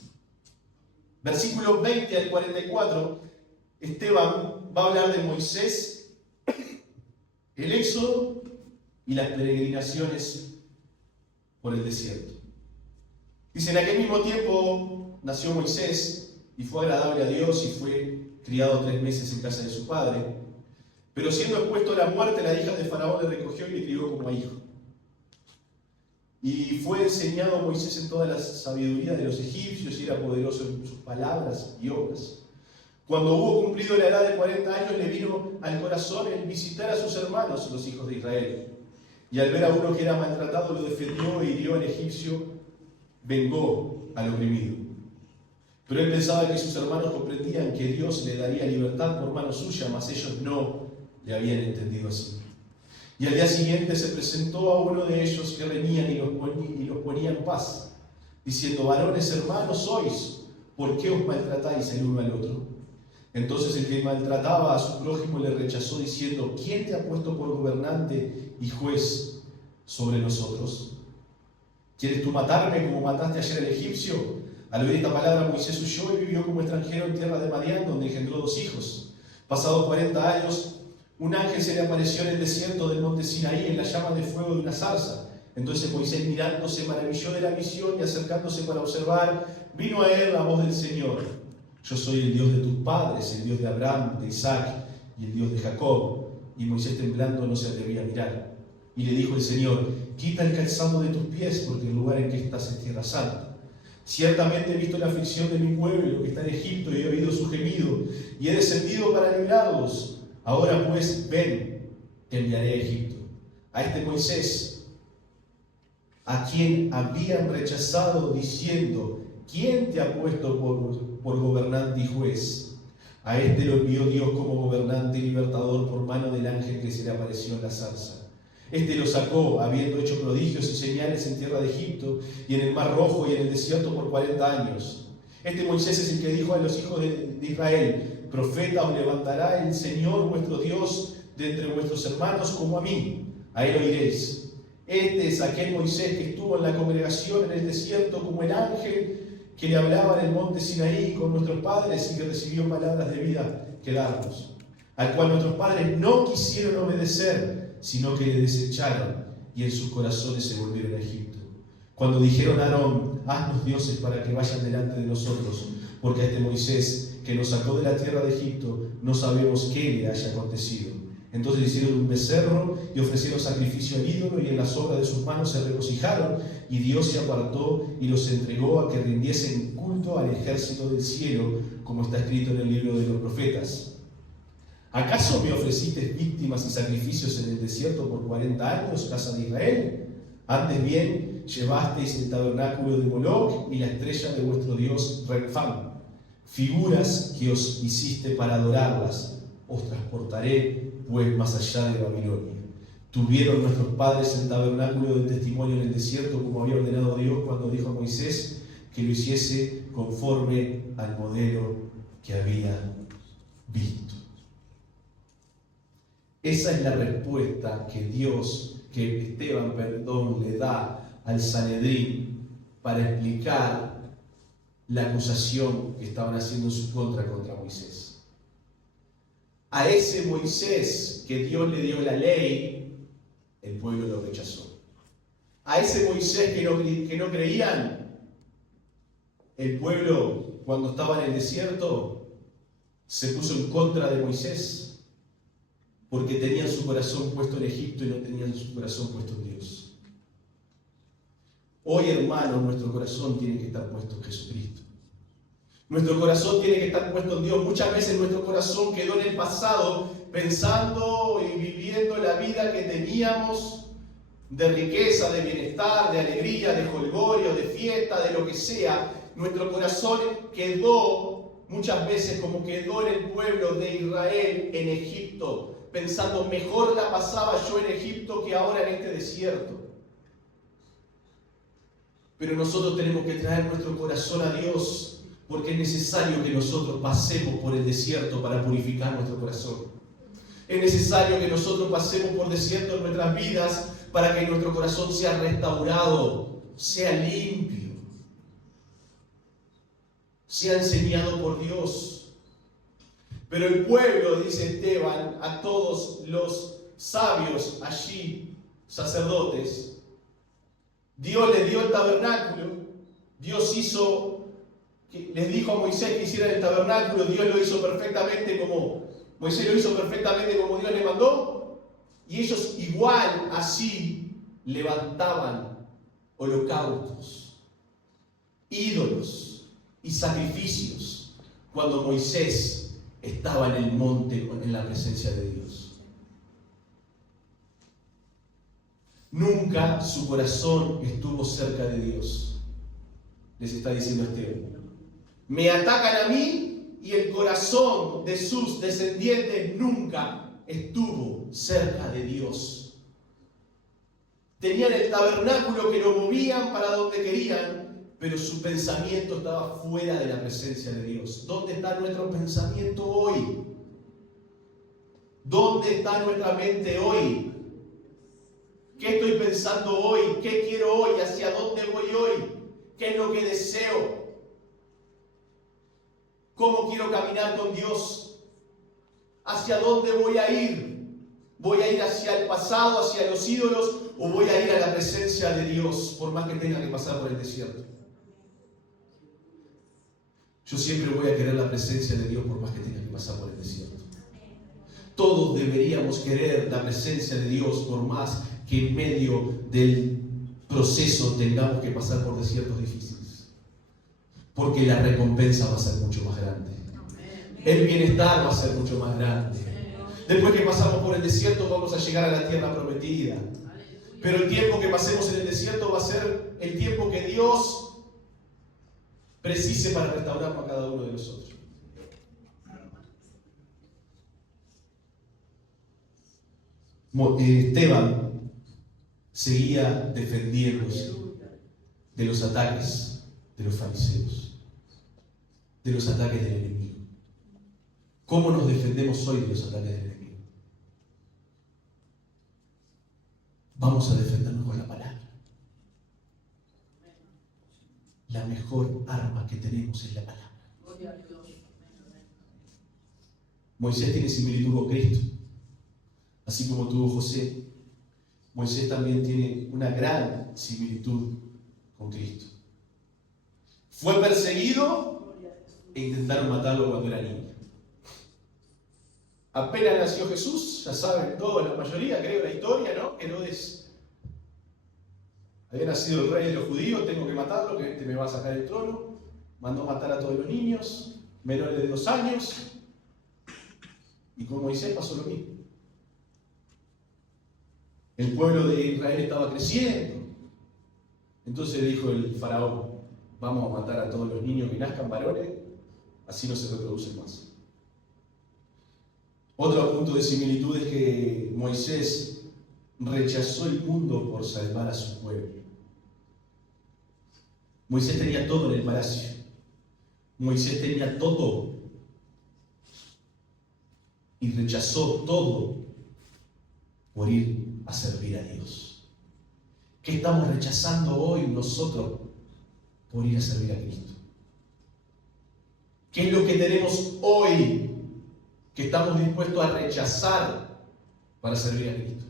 Versículos 20 al 44, Esteban va a hablar de Moisés, el éxodo y las peregrinaciones por el desierto. Dice, en aquel mismo tiempo nació Moisés y fue agradable a Dios y fue criado 3 meses en casa de su padre. Pero siendo expuesto a la muerte, la hija de Faraón le recogió y le crió como a hijo. Y fue enseñado a Moisés en toda la sabiduría de los egipcios y era poderoso en sus palabras y obras. Cuando hubo cumplido la edad de 40 años, le vino al corazón el visitar a sus hermanos, los hijos de Israel. Y al ver a uno que era maltratado, lo defendió e hirió al egipcio, vengó al oprimido. Pero él pensaba que sus hermanos comprendían que Dios le daría libertad por mano suya, mas ellos no le habían entendido así. Y al día siguiente se presentó a uno de ellos que reñían y los ponía en paz, diciendo, varones hermanos sois, ¿por qué os maltratáis el uno al otro? Entonces el que maltrataba a su prójimo le rechazó, diciendo, ¿quién te ha puesto por gobernante y juez sobre nosotros? ¿Quieres tú matarme como mataste ayer al egipcio? Al oír esta palabra, Moisés huyó y vivió como extranjero en tierra de Madián, donde engendró 2 hijos. Pasados 40 años, un ángel se le apareció en el desierto del monte Sinaí en la llama de fuego de una zarza. Entonces Moisés, mirando, se maravilló de la visión y acercándose para observar, vino a él la voz del Señor. Yo soy el Dios de tus padres, el Dios de Abraham, de Isaac y el Dios de Jacob. Y Moisés, temblando, no se atrevía a mirar. Y le dijo el Señor, quita el calzado de tus pies, porque el lugar en que estás es tierra santa. Ciertamente he visto la aflicción de mi pueblo que está en Egipto y he oído su gemido, y he descendido para librarlos. Ahora pues, ven, te enviaré a Egipto. A este Moisés, a quien habían rechazado diciendo, ¿quién te ha puesto por gobernante y juez? A este lo envió Dios como gobernante y libertador por mano del ángel que se le apareció en la zarza. Este lo sacó, habiendo hecho prodigios y señales en tierra de Egipto y en el Mar Rojo y en el desierto por 40 años. Este Moisés es el que dijo a los hijos de Israel, profeta os levantará el Señor vuestro Dios de entre vuestros hermanos como a mí. A él oiréis. Este es aquel Moisés que estuvo en la congregación en el desierto como el ángel que le hablaba en el monte Sinaí con nuestros padres y que recibió palabras de vida que darnos, al cual nuestros padres no quisieron obedecer, sino que le desecharon y en sus corazones se volvieron a Egipto. Cuando dijeron a Aarón, haznos dioses para que vayan delante de nosotros, porque a este Moisés que nos sacó de la tierra de Egipto no sabemos qué le haya acontecido. Entonces hicieron un becerro y ofrecieron sacrificio al ídolo y en las obras de sus manos se regocijaron y Dios se apartó y los entregó a que rindiesen culto al ejército del cielo, como está escrito en el libro de los profetas. ¿Acaso me ofreciste víctimas y sacrificios en el desierto por 40 años, casa de Israel? Antes bien, llevasteis el tabernáculo de Moloc y la estrella de vuestro dios Renfán, figuras que os hiciste para adorarlas. Os transportaré, pues, más allá de Babilonia. tuvieron nuestros padres el tabernáculo del testimonio en el desierto, como había ordenado Dios cuando dijo a Moisés que lo hiciese conforme al modelo que había visto. Esa es la respuesta que Esteban, le da al Sanedrín para explicar la acusación que estaban haciendo en su contra Moisés. A ese Moisés que Dios le dio la ley, el pueblo lo rechazó. A ese Moisés que no creían, el pueblo, cuando estaba en el desierto, se puso en contra de Moisés, porque tenían su corazón puesto en Egipto y no tenían su corazón puesto en Dios. Hoy, hermanos, nuestro corazón tiene que estar puesto en Jesucristo. Nuestro corazón tiene que estar puesto en Dios. Muchas veces nuestro corazón quedó en el pasado pensando y viviendo la vida que teníamos de riqueza, de bienestar, de alegría, de jolgorio, de fiesta, de lo que sea. Nuestro corazón quedó muchas veces como quedó en el pueblo de Israel en Egipto, pensando mejor la pasaba yo en Egipto que ahora en este desierto. Pero nosotros tenemos que traer nuestro corazón a Dios, porque es necesario que nosotros pasemos por el desierto para purificar nuestro corazón. Es necesario que nosotros pasemos por desierto en nuestras vidas para que nuestro corazón sea restaurado, sea limpio, sea enseñado por Dios. Pero el pueblo, dice Esteban, a todos los sabios allí, sacerdotes, Dios les dio el tabernáculo, Dios les dijo a Moisés que hicieran el tabernáculo, Dios lo hizo perfectamente Moisés lo hizo perfectamente como Dios le mandó, y ellos igual así levantaban holocaustos, ídolos y sacrificios cuando Moisés estaba en el monte en la presencia de Dios. Nunca su corazón estuvo cerca de Dios. Les está diciendo Esteban. Me atacan a mí y el corazón de sus descendientes nunca estuvo cerca de Dios. Tenían el tabernáculo que lo movían para donde querían, pero su pensamiento estaba fuera de la presencia de Dios. ¿Dónde está nuestro pensamiento hoy? ¿Dónde está nuestra mente hoy? ¿Qué estoy pensando hoy? ¿Qué quiero hoy? ¿Hacia dónde voy hoy? ¿Qué es lo que deseo? ¿Cómo quiero caminar con Dios? ¿Hacia dónde voy a ir? ¿Voy a ir hacia el pasado, hacia los ídolos, o voy a ir a la presencia de Dios, por más que tenga que pasar por el desierto? Yo siempre voy a querer la presencia de Dios por más que tenga que pasar por el desierto. Todos deberíamos querer la presencia de Dios por más que en medio del proceso tengamos que pasar por desiertos difíciles. Porque la recompensa va a ser mucho más grande. El bienestar va a ser mucho más grande. Después que pasamos por el desierto vamos a llegar a la tierra prometida. Pero el tiempo que pasemos en el desierto va a ser el tiempo que Dios precise para restaurarnos a cada uno de nosotros. Esteban seguía defendiéndose de los ataques de los fariseos, de los ataques del enemigo. ¿Cómo nos defendemos hoy de los ataques del enemigo? Vamos a defendernos con la palabra. La mejor arma que tenemos es la palabra. Moisés tiene similitud con Cristo. Así como tuvo José, Moisés también tiene una gran similitud con Cristo. Fue perseguido e intentaron matarlo cuando era niño. Apenas nació Jesús, ya saben todos, la mayoría, creo, la historia, ¿no? Herodes había nacido el rey de los judíos, tengo que matarlo, que este me va a sacar el trono. Mandó matar a todos los niños menores de 2 años. Y con Moisés pasó lo mismo. El pueblo de Israel estaba creciendo. Entonces dijo el faraón, vamos a matar a todos los niños que nazcan varones, así no se reproducen más. Otro punto de similitud es que Moisés rechazó el mundo por salvar a su pueblo. Moisés tenía todo en el palacio. Moisés tenía todo y rechazó todo por ir a servir a Dios. ¿Qué estamos rechazando hoy nosotros por ir a servir a Cristo? ¿Qué es lo que tenemos hoy que estamos dispuestos a rechazar para servir a Cristo?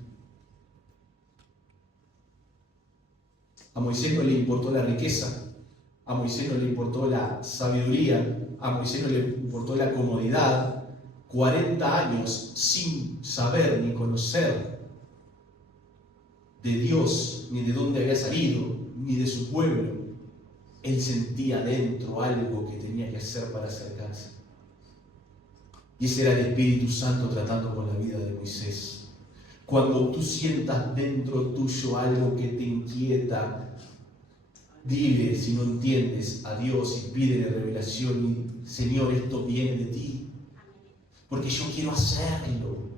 A Moisés no le importó la riqueza, a Moisés no le importó la sabiduría, a Moisés no le importó la comodidad. 40 años sin saber ni conocer de Dios, ni de dónde había salido, ni de su pueblo. Él sentía dentro algo que tenía que hacer para acercarse. Y ese era el Espíritu Santo tratando con la vida de Moisés. Cuando tú sientas dentro tuyo algo que te inquieta, dile, si no entiendes, a Dios y pídele revelación. Y, Señor, esto viene de ti. Porque yo quiero hacerlo.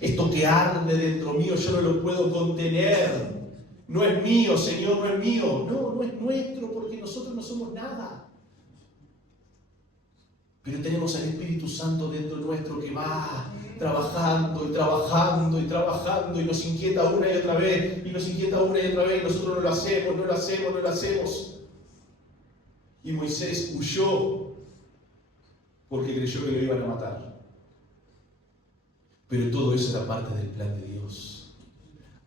Esto que arde dentro mío, yo no lo puedo contener. No es mío, Señor, no es mío. No es nuestro, porque nosotros no somos nada. Pero tenemos al Espíritu Santo dentro nuestro que va trabajando y trabajando y trabajando y nos inquieta una y otra vez, y nos inquieta una y otra vez, y nosotros no lo hacemos, no lo hacemos, no lo hacemos. Y Moisés huyó porque creyó que lo iban a matar. Pero todo eso era parte del plan de Dios.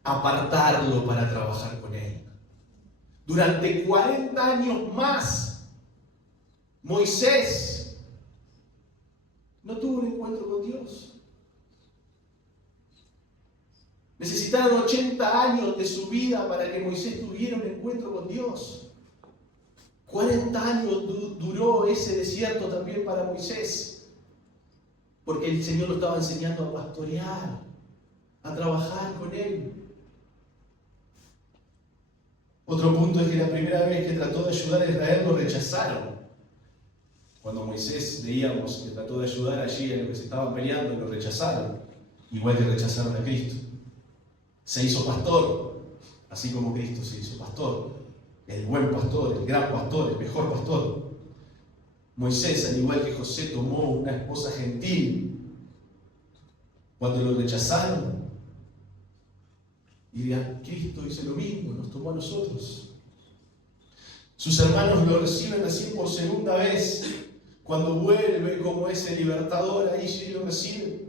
Apartarlo para trabajar con Él. Durante 40 años más, Moisés no tuvo un encuentro con Dios. Necesitaron 80 años de su vida para que Moisés tuviera un encuentro con Dios. 40 años duró ese desierto también para Moisés. Porque el Señor lo estaba enseñando a pastorear, a trabajar con Él. Otro punto es que la primera vez que trató de ayudar a Israel lo rechazaron. Cuando Moisés veíamos que trató de ayudar allí en lo que se estaban peleando, lo rechazaron. Igual que rechazaron a Cristo. Se hizo pastor, así como Cristo se hizo pastor. El buen pastor, el gran pastor, el mejor pastor. Moisés, al igual que José, tomó una esposa gentil. Cuando lo rechazaron, y Cristo hizo lo mismo, nos tomó a nosotros. Sus hermanos lo reciben así por segunda vez. Cuando vuelve como ese libertador, ahí sí lo reciben.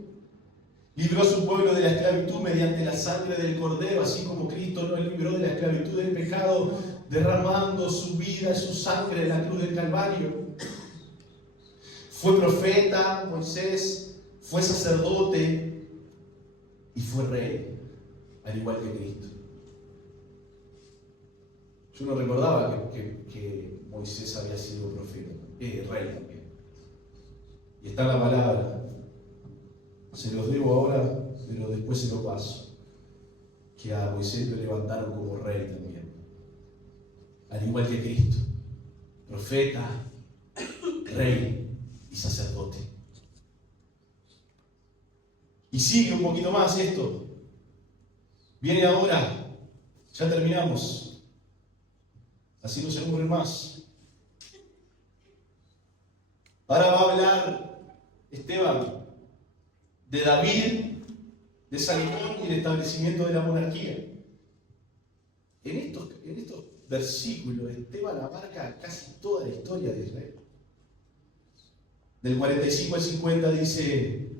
Libró a su pueblo de la esclavitud mediante la sangre del Cordero, así como Cristo nos libró de la esclavitud del pecado, derramando su vida y su sangre en la cruz del Calvario. Fue profeta, Moisés, fue sacerdote y fue rey, al igual que Cristo. Yo no recordaba que Moisés había sido profeta, rey también. Y está en la palabra. Se los debo ahora, pero después se lo paso. Que a Moisés lo levantaron como rey también. Al igual que Cristo. Profeta, rey y sacerdote. Y sigue un poquito más esto. Viene ahora. Ya terminamos. Así no se aburren más. Ahora va a hablar Esteban de David, de Salomón y el establecimiento de la monarquía. En estos versículos, Esteban abarca casi toda la historia de Israel. Del 45 al 50 dice: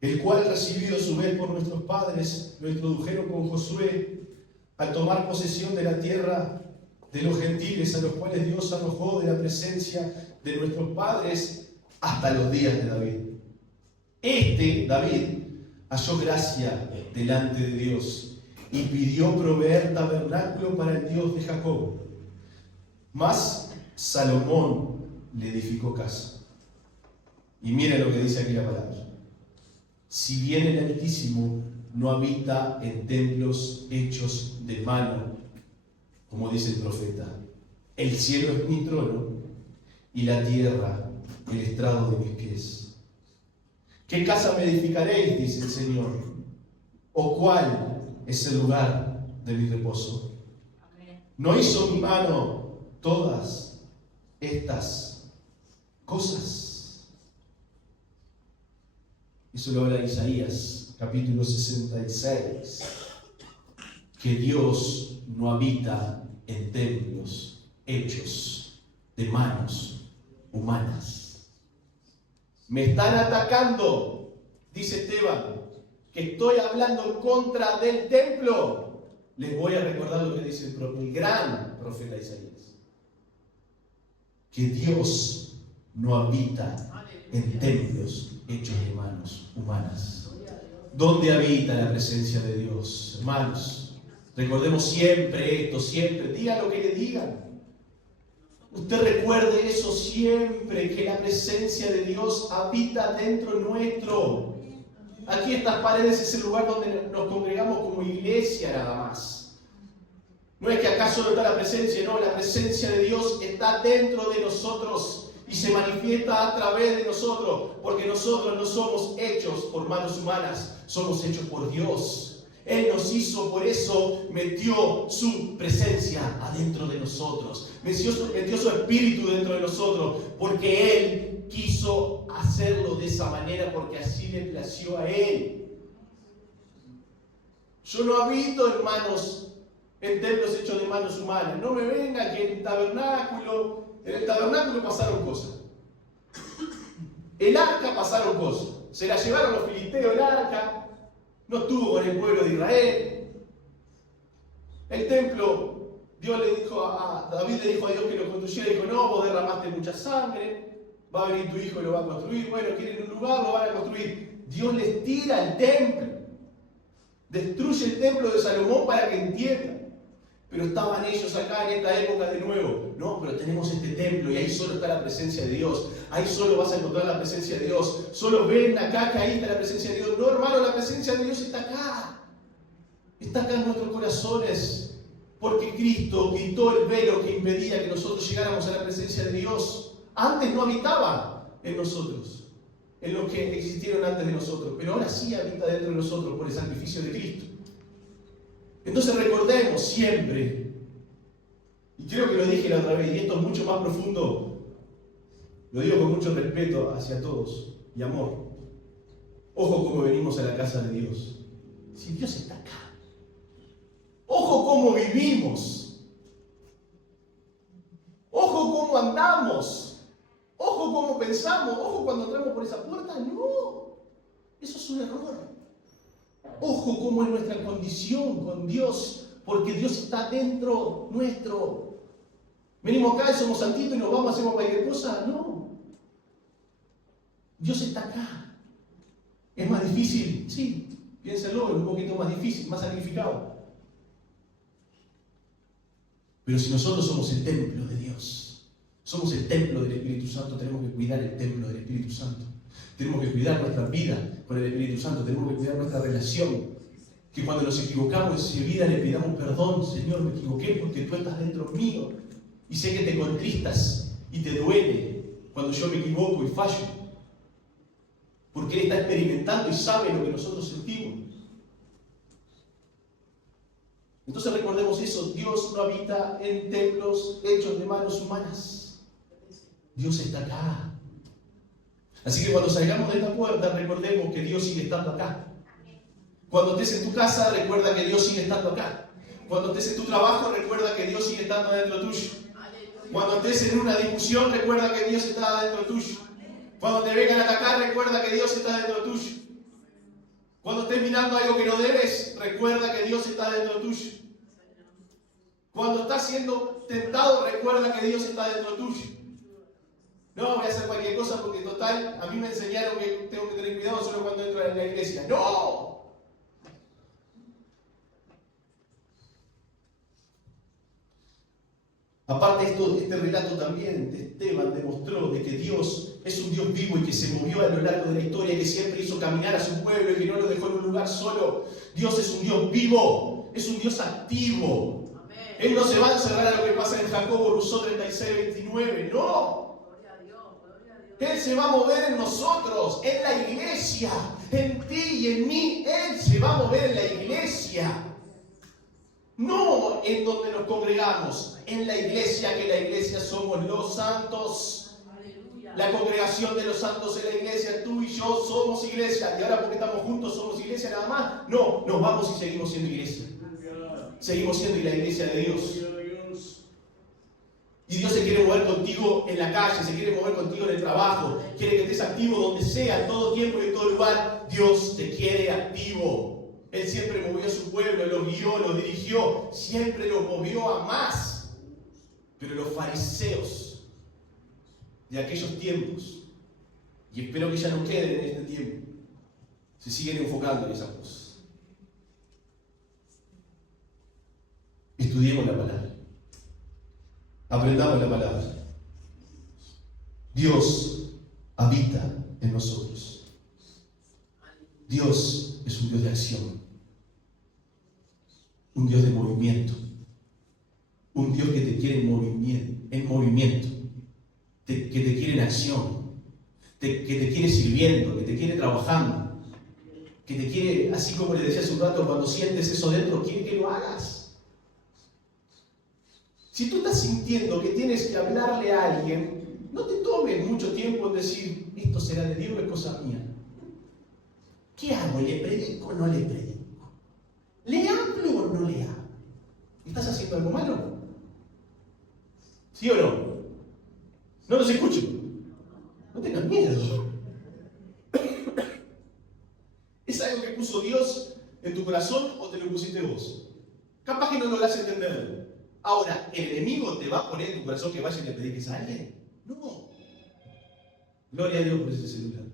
el cual, recibido a su vez por nuestros padres, lo introdujeron con Josué al tomar posesión de la tierra de los gentiles, a los cuales Dios arrojó de la presencia de nuestros padres hasta los días de David. David, halló gracia delante de Dios y pidió proveer tabernáculo para el Dios de Jacob. Mas Salomón le edificó casa. Y mira lo que dice aquí la palabra. Si bien el Altísimo no habita en templos hechos de mano, como dice el profeta, el cielo es mi trono y la tierra el estrado de mis pies. ¿Qué casa me edificaréis?, dice el Señor, o cuál es el lugar de mi reposo. ¿No hizo mi mano todas estas cosas? Eso lo habla Isaías, capítulo 66, que Dios no habita en templos hechos de manos humanas. Me están atacando, dice Esteban, que estoy hablando en contra del templo. Les voy a recordar lo que dice el gran profeta Isaías, que Dios no habita en templos hechos de manos humanas. ¿Dónde habita la presencia de Dios, hermanos? Recordemos siempre esto, siempre, digan lo que le digan. Usted recuerde eso siempre, que la presencia de Dios habita dentro nuestro. Aquí estas paredes es el lugar donde nos congregamos como iglesia nada más. No es que acá solo está la presencia, no, la presencia de Dios está dentro de nosotros y se manifiesta a través de nosotros, porque nosotros no somos hechos por manos humanas, somos hechos por Dios. Él nos hizo, por eso metió su presencia adentro de nosotros, metió su espíritu dentro de nosotros, porque Él quiso hacerlo de esa manera, porque así le plació a Él. Yo no habito en templos hechos de manos humanas. No me vengan que en el tabernáculo pasaron cosas. El arca pasaron cosas. Se la llevaron los filisteos el arca. No estuvo con el pueblo de Israel. El templo, David le dijo a Dios que lo construyera. Dijo, no, vos derramaste mucha sangre. Va a venir tu hijo y lo va a construir. Bueno, quieren un lugar, lo van a construir. Dios les tira el templo. Destruye el templo de Salomón para que entiendan. Pero estaban ellos acá en esta época de nuevo. No, pero tenemos este templo y ahí solo está la presencia de Dios. Ahí solo vas a encontrar la presencia de Dios. Solo ven acá que ahí está la presencia de Dios. No, hermano, la presencia de Dios está acá. Está acá en nuestros corazones. Porque Cristo quitó el velo que impedía que nosotros llegáramos a la presencia de Dios. Antes no habitaba en nosotros, en los que existieron antes de nosotros. Pero ahora sí habita dentro de nosotros por el sacrificio de Cristo. Entonces recordemos siempre, y creo que lo dije la otra vez, y esto es mucho más profundo, lo digo con mucho respeto hacia todos y amor. Ojo cómo venimos a la casa de Dios. Si Dios está acá. Ojo cómo vivimos. Ojo cómo andamos. Ojo cómo pensamos. Ojo cuando entramos por esa puerta. No. Eso es un error. Ojo cómo es nuestra condición con Dios, porque Dios está dentro nuestro. Venimos acá y somos santitos y nos vamos, hacemos cualquier cosa. No. Dios está acá. ¿Es más difícil? Sí. Piénsenlo, es un poquito más difícil, más sacrificado. Pero si nosotros somos el templo de Dios, somos el templo del Espíritu Santo, tenemos que cuidar el templo del Espíritu Santo. Tenemos que cuidar nuestra vida con el Espíritu Santo, tenemos que cuidar nuestra relación. Que cuando nos equivocamos en vida le pidamos perdón, Señor, me equivoqué porque tú estás dentro mío. Y sé que te contristas y te duele cuando yo me equivoco y fallo. Porque Él está experimentando y sabe lo que nosotros sentimos. Entonces recordemos eso, Dios no habita en templos hechos de manos humanas. Dios está acá. Así que cuando salgamos de esta puerta, recordemos que Dios sigue estando acá. Cuando estés en tu casa, recuerda que Dios sigue estando acá. Cuando estés en tu trabajo, recuerda que Dios sigue estando dentro tuyo. Cuando estés en una discusión, recuerda que Dios está dentro tuyo. Cuando te vengan a atacar, recuerda que Dios está dentro tuyo. Cuando estés mirando algo que no debes, recuerda que Dios está dentro tuyo. Cuando estás siendo tentado, recuerda que Dios está dentro tuyo. No, voy a hacer cualquier cosa porque total, a mí me enseñaron que tengo que tener cuidado solo cuando entro en la iglesia. ¡No! Aparte este relato también de Esteban demostró de que Dios es un Dios vivo y que se movió a lo largo de la historia y que siempre hizo caminar a su pueblo y que no lo dejó en un lugar solo. Dios es un Dios vivo, es un Dios activo. Amén. Él no se va a encerrar a lo que pasa en Jacobo, Rousseau 36, 29, no. Él se va a mover en nosotros, en la iglesia, en ti y en mí. Él se va a mover en la iglesia. No en donde nos congregamos, en la iglesia, que la iglesia somos los santos. La congregación de los santos en la iglesia, tú y yo somos iglesia. Y ahora porque estamos juntos somos iglesia nada más. No, nos vamos y seguimos siendo iglesia. Seguimos siendo la iglesia de Dios. Y Dios se quiere mover contigo en la calle, se quiere mover contigo en el trabajo, quiere que estés activo donde sea, en todo tiempo y en todo lugar. Dios te quiere activo. Él siempre movió a su pueblo, los guió, los dirigió, siempre los movió a más. Pero los fariseos de aquellos tiempos, y espero que ya no queden en este tiempo, se siguen enfocando en esas cosas. Estudiemos la palabra. Aprendamos la palabra. Dios habita en nosotros. Dios es un Dios de acción, un Dios de movimiento, un Dios que te quiere en movimiento, que te quiere en acción, que te quiere sirviendo, que te quiere trabajando, que te quiere, así como le decía hace un rato, cuando sientes eso dentro, quiere que lo hagas. Si tú estás sintiendo que tienes que hablarle a alguien, no te tomes mucho tiempo en decir, esto será de Dios o es cosa mía. ¿Qué hago? ¿Le predico o no le predico? ¿Le hablo o no le hablo? ¿Estás haciendo algo malo? ¿Sí o no? No los escucho. No tengas miedo. ¿Es algo que puso Dios en tu corazón o te lo pusiste vos? Capaz que no lo hagas entender. Ahora, ¿el enemigo te va a poner en tu corazón que vayas y le prediques a alguien? No. Gloria a Dios por ese celular.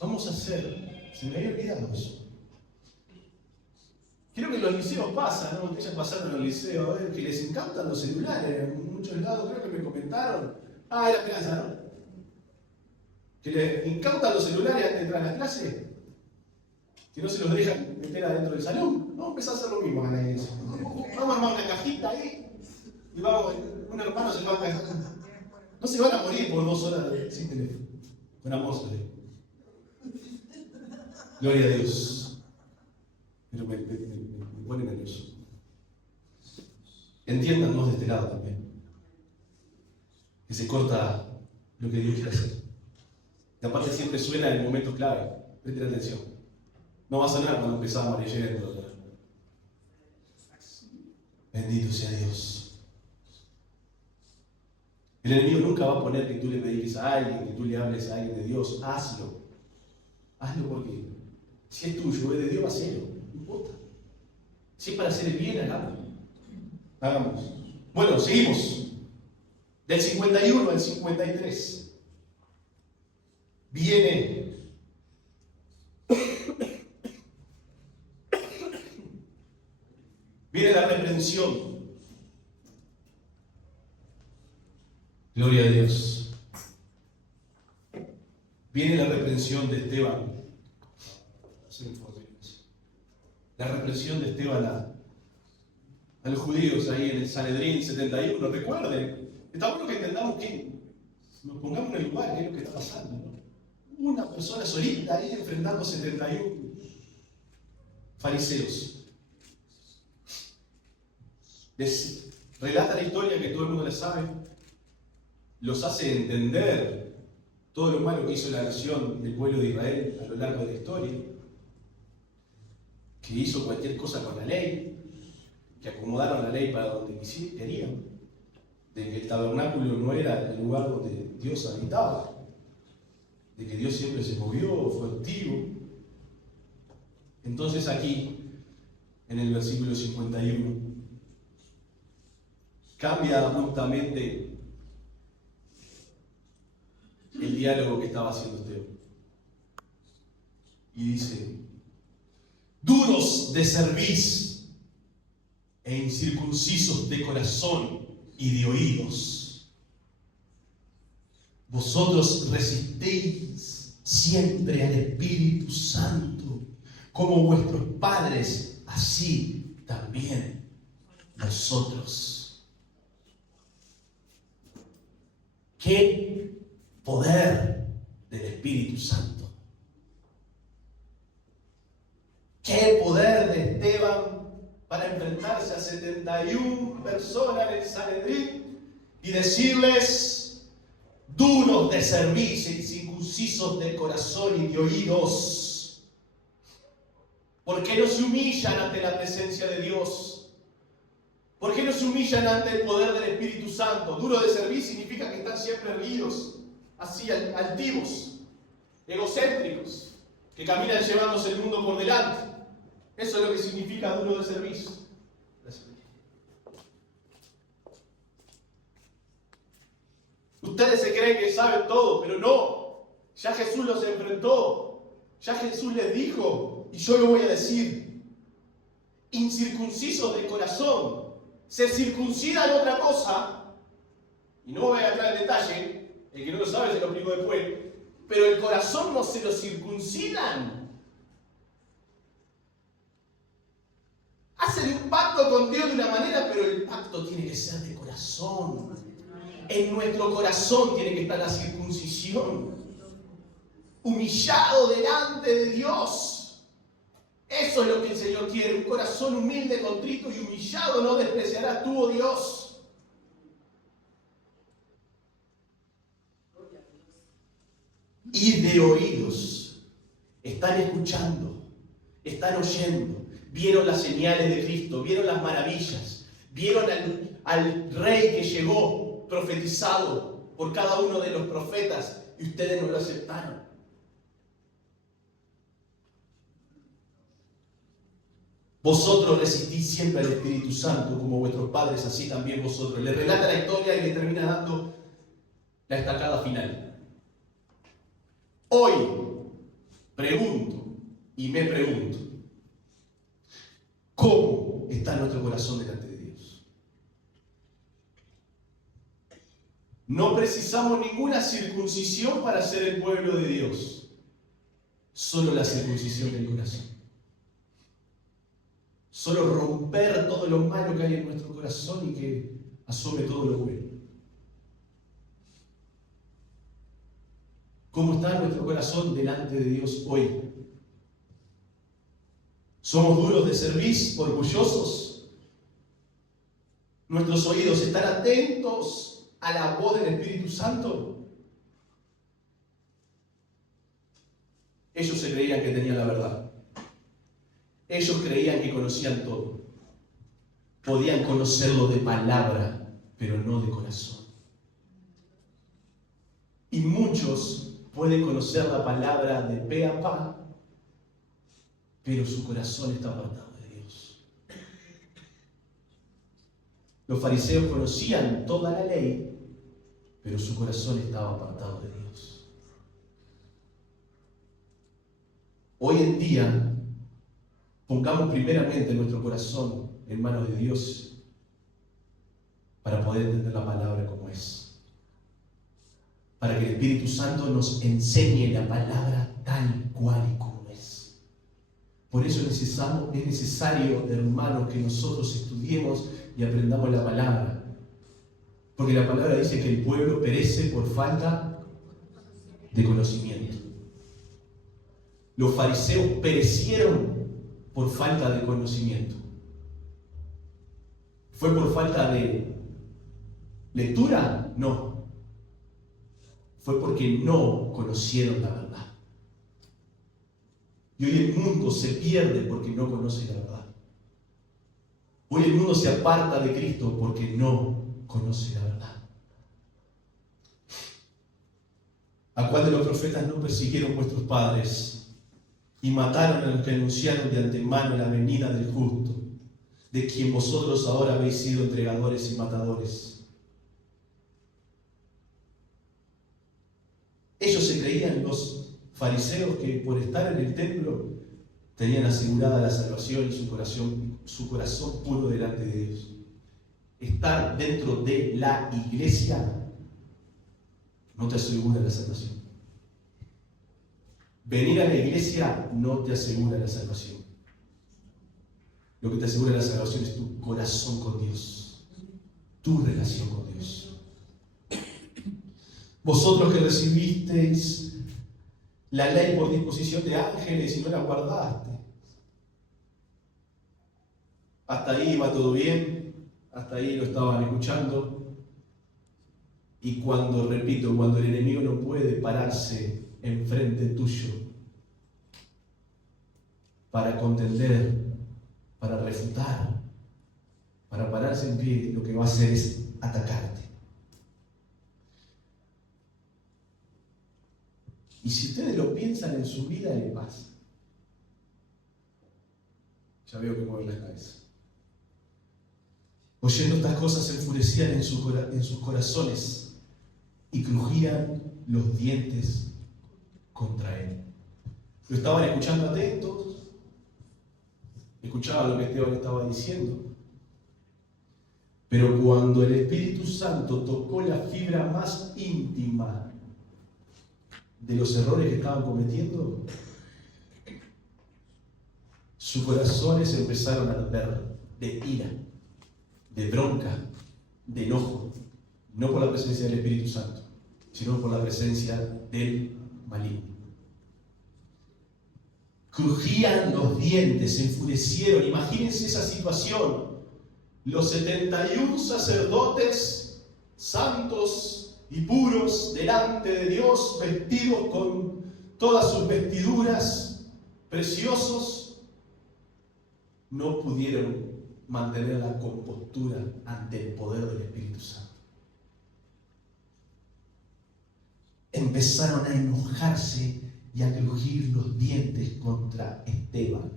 Vamos a hacer, se me había olvidado eso. Creo que en los liceos pasa, ¿no? Ustedes ya pasaron en los liceos, que les encantan los celulares. En muchos lados creo que me comentaron. Era Esperanza, ¿no? Que les encantan los celulares antes de entrar a las clases. Que no se los dejan meter adentro del salón. Vamos a empezar a hacer lo mismo en la iglesia. Vamos a armar una cajita ahí y vamos, un hermano se lo va a caer. No se van a morir por 2 horas sin teléfono. Con amor se le. Gloria a Dios. Pero me pone nervioso. Entiéndanos de este lado también. Que se corta lo que Dios quiere hacer. Y aparte siempre suena en momentos clave. Presten atención. No va a sonar cuando empezamos leyendo. Bendito sea Dios. El enemigo nunca va a poner que tú le prediques a alguien, que tú le hables a alguien de Dios. Hazlo. Hazlo porque si es tuyo, es de Dios, hacelo. No importa. Si es para hacer el bien, hagamos. Bueno, seguimos. Del 51 al 53. Viene la reprensión. Gloria a Dios. Viene la reprensión de Esteban. La reprensión de Esteban a los judíos ahí en el Sanedrín 71. Recuerden, está bueno que entendamos que nos pongamos en el lugar, que es lo que está pasando, ¿no? Una persona solita ahí enfrentando 71 fariseos. Les relata la historia que todo el mundo la sabe, los hace entender todo lo malo que hizo la nación del pueblo de Israel a lo largo de la historia, que hizo cualquier cosa con la ley, que acomodaron la ley para donde querían, de que el tabernáculo no era el lugar donde Dios habitaba, de que Dios siempre se movió, fue activo. Entonces aquí, en el versículo 51, cambia abruptamente el diálogo que estaba haciendo Esteban. Y dice, duros de cerviz e incircuncisos de corazón y de oídos, vosotros resistéis siempre al Espíritu Santo, como vuestros padres, así también nosotros. ¡Qué poder del Espíritu Santo! Qué poder de Esteban para enfrentarse a 71 personas en el Sanedrín y decirles: duros de cerviz y circuncisos de corazón y de oídos. ¿Por qué no se humillan ante la presencia de Dios? ¿Por qué no se humillan ante el poder del Espíritu Santo? Duro de cerviz significa que están siempre erguidos, así altivos, egocéntricos, que caminan llevándose el mundo por delante. Eso es lo que significa duro de cerviz. Ustedes se creen que saben todo, pero no. Ya Jesús los enfrentó. Ya Jesús les dijo, y yo lo voy a decir: incircuncisos de corazón. Se circuncidan otra cosa, y no voy a entrar en detalle, el que no lo sabe se lo explico después, pero el corazón no se lo circuncidan. Hacen un pacto con Dios de una manera, pero el pacto tiene que ser de corazón. En nuestro corazón tiene que estar la circuncisión. Humillado delante de Dios. Eso es lo que el Señor quiere. Un corazón humilde, contrito y humillado no despreciarás tú, oh Dios. Y de oídos. Están escuchando. Están oyendo. Vieron las señales de Cristo, vieron las maravillas, vieron al rey que llegó profetizado por cada uno de los profetas, y ustedes no lo aceptaron. Vosotros resistís siempre al Espíritu Santo, como vuestros padres, así también vosotros. Le relata la historia y le termina dando la estacada final. Hoy pregunto y me pregunto: ¿cómo está nuestro corazón delante de Dios? No precisamos ninguna circuncisión para ser el pueblo de Dios. Solo la circuncisión del corazón. Solo romper todo lo malo que hay en nuestro corazón y que asome todo lo bueno. ¿Cómo está nuestro corazón delante de Dios hoy? ¿Somos duros de cerviz, orgullosos? ¿Nuestros oídos están atentos a la voz del Espíritu Santo? Ellos se creían que tenían la verdad. Ellos creían que conocían todo. Podían conocerlo de palabra, pero no de corazón. Y muchos pueden conocer la palabra de pe a pa, pero su corazón está apartado de Dios. Los fariseos conocían toda la ley, pero su corazón estaba apartado de Dios. Hoy en día, pongamos primeramente nuestro corazón en manos de Dios para poder entender la palabra como es. Para que el Espíritu Santo nos enseñe la palabra tal cual y como es. Por eso es necesario, hermanos, que nosotros estudiemos y aprendamos la palabra. Porque la palabra dice que el pueblo perece por falta de conocimiento. Los fariseos perecieron por falta de conocimiento. ¿Fue por falta de lectura? No. Fue porque no conocieron la verdad. Y hoy el mundo se pierde porque no conoce la verdad. Hoy el mundo se aparta de Cristo porque no conoce la verdad. ¿A cuál de los profetas no persiguieron vuestros padres y mataron a los que anunciaron de antemano la venida del justo, de quien vosotros ahora habéis sido entregadores y matadores? Ellos se creían, los fariseos, que por estar en el templo tenían asegurada la salvación y su corazón puro delante de Dios. Estar dentro de la iglesia no te asegura la salvación. Venir a la iglesia no te asegura la salvación. Lo que te asegura la salvación es tu corazón con Dios, tu relación con Dios. Vosotros que recibisteis la ley por disposición de ángeles y no la guardaste, Hasta ahí iba todo bien, hasta ahí lo estaban escuchando. Y cuando, repito, cuando el enemigo no puede pararse enfrente tuyo para contender, para refutar, para pararse en pie, lo que va a hacer es atacarte. Y si ustedes lo piensan en su vida, le pasa. Ya veo que mueven la cabeza. Oyendo estas cosas se enfurecían en sus corazones y crujían los dientes contra él. Lo estaban escuchando atentos, escuchaban lo que Esteban estaba diciendo. Pero cuando el Espíritu Santo tocó la fibra más íntima de los errores que estaban cometiendo, sus corazones empezaron a arder de ira, de bronca, de enojo, no por la presencia del Espíritu Santo, sino por la presencia del maligno. Crujían los dientes, se enfurecieron. Imagínense esa situación. Los 71 sacerdotes santos y puros delante de Dios, vestidos con todas sus vestiduras preciosos, no pudieron mantener la compostura ante el poder del Espíritu Santo. Empezaron a enojarse y a crujir los dientes contra Esteban.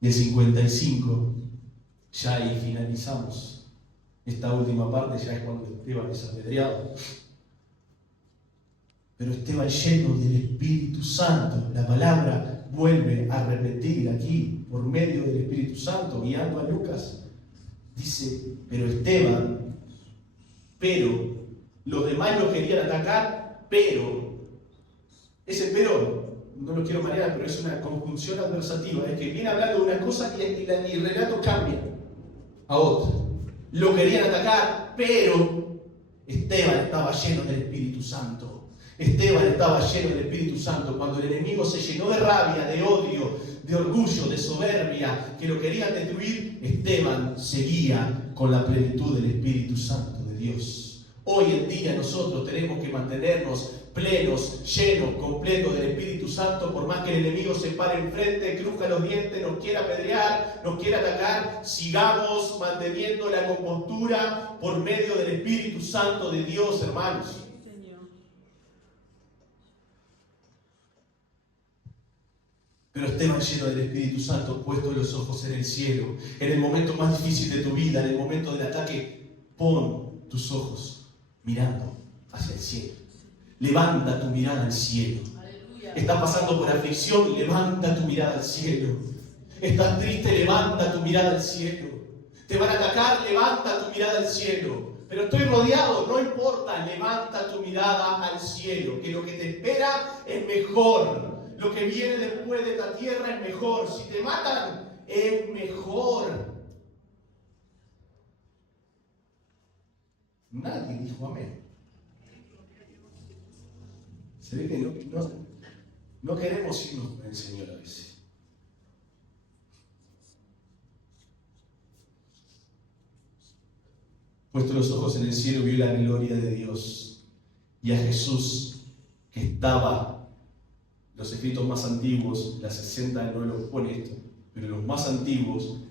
Y el 55, ya ahí finalizamos. Esta última parte ya es cuando Esteban es apedreado. Pero Esteban, lleno del Espíritu Santo, la palabra vuelve a repetir aquí, por medio del Espíritu Santo, guiando a Lucas, dice, pero Esteban, pero, los demás lo querían atacar, pero, ese pero, no lo quiero marear, pero es una conjunción adversativa, es que viene hablando de una cosa y el relato cambia a otra. Lo querían atacar, pero Esteban estaba lleno del Espíritu Santo. Esteban estaba lleno del Espíritu Santo. Cuando el enemigo se llenó de rabia, de odio, de orgullo, de soberbia, que lo querían destruir, Esteban seguía con la plenitud del Espíritu Santo de Dios. Hoy en día nosotros tenemos que mantenernos plenos, llenos, completos del Espíritu Santo, por más que el enemigo se pare enfrente, cruje los dientes, nos quiera apedrear, nos quiera atacar, sigamos manteniendo la compostura por medio del Espíritu Santo de Dios, hermanos. Pero Esteban, lleno del Espíritu Santo, puesto los ojos en el cielo, en el momento más difícil de tu vida, en el momento del ataque, pon tus ojos mirando hacia el cielo. Levanta tu mirada al cielo. Estás pasando por aflicción, levanta tu mirada al cielo. Estás triste, levanta tu mirada al cielo. Te van a atacar, levanta tu mirada al cielo. Pero estoy rodeado, no importa, levanta tu mirada al cielo, que lo que te espera es mejor. Lo que viene después de esta tierra es mejor. Si te matan, es mejor. Nadie dijo amén. Se ve que no queremos irnos con el Señor a veces. Puesto los ojos en el cielo, vio la gloria de Dios y a Jesús que estaba. Los escritos más antiguos, la 60 no lo pone esto, pero los más antiguos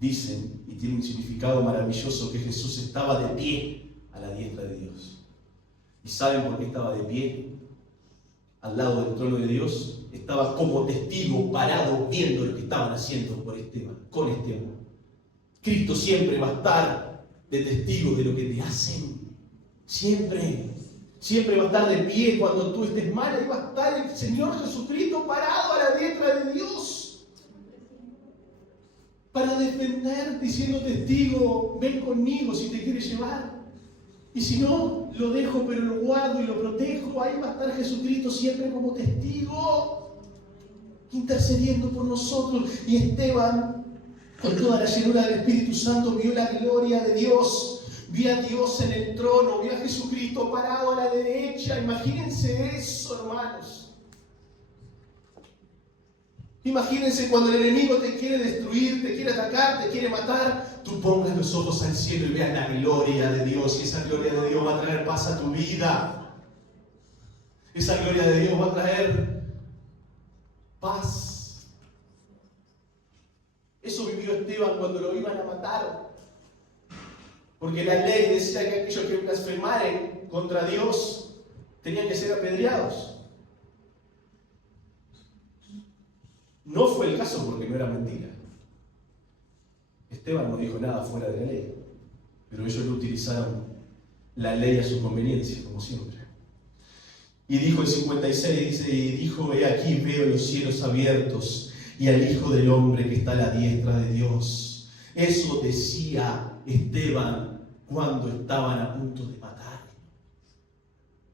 dicen, y tienen un significado maravilloso, que Jesús estaba de pie a la diestra de Dios. ¿Y saben por qué estaba de pie? Al lado del trono de Dios, estaba como testigo, parado, viendo lo que estaban haciendo por Esteban, con Esteban. Cristo siempre va a estar de testigo de lo que te hacen. Siempre. Siempre va a estar de pie cuando tú estés mal. Ahí va a estar el Señor Jesucristo parado a la diestra de Dios para defender, diciendo testigo, ven conmigo si te quieres llevar. Y si no, lo dejo pero lo guardo y lo protejo. Ahí va a estar Jesucristo siempre como testigo, intercediendo por nosotros. Y Esteban, con toda la llenura del Espíritu Santo, vio la gloria de Dios. Vi a Dios en el trono, vi a Jesucristo parado a la derecha. Imagínense eso, hermanos. Imagínense cuando el enemigo te quiere destruir, te quiere atacar, te quiere matar, tú pongas los ojos al cielo y veas la gloria de Dios. Y esa gloria de Dios va a traer paz a tu vida. Esa gloria de Dios va a traer paz. Eso vivió Esteban cuando lo iban a matar. Porque la ley decía que aquellos que blasfemaren contra Dios tenían que ser apedreados. No fue el caso porque no era mentira. Esteban no dijo nada fuera de la ley, pero ellos lo utilizaron la ley a su conveniencia, como siempre. Y dijo el 56, dice, y dijo, he aquí veo los cielos abiertos y al Hijo del Hombre que está a la diestra de Dios. Eso decía Esteban cuando estaban a punto de matar.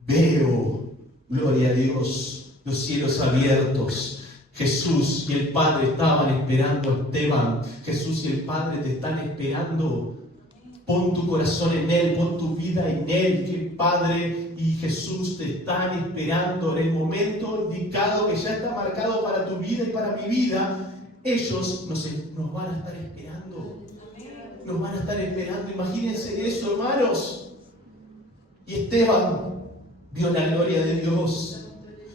Veo, gloria a Dios, los cielos abiertos. Jesús y el Padre estaban esperando a Esteban. Jesús y el Padre te están esperando. Pon tu corazón en Él, pon tu vida en Él, que el Padre y Jesús te están esperando en el momento indicado que ya está marcado para tu vida y para mi vida. Ellos nos van a estar esperando. Nos van a estar esperando. Imagínense eso, hermanos. Y Esteban vio la gloria de Dios,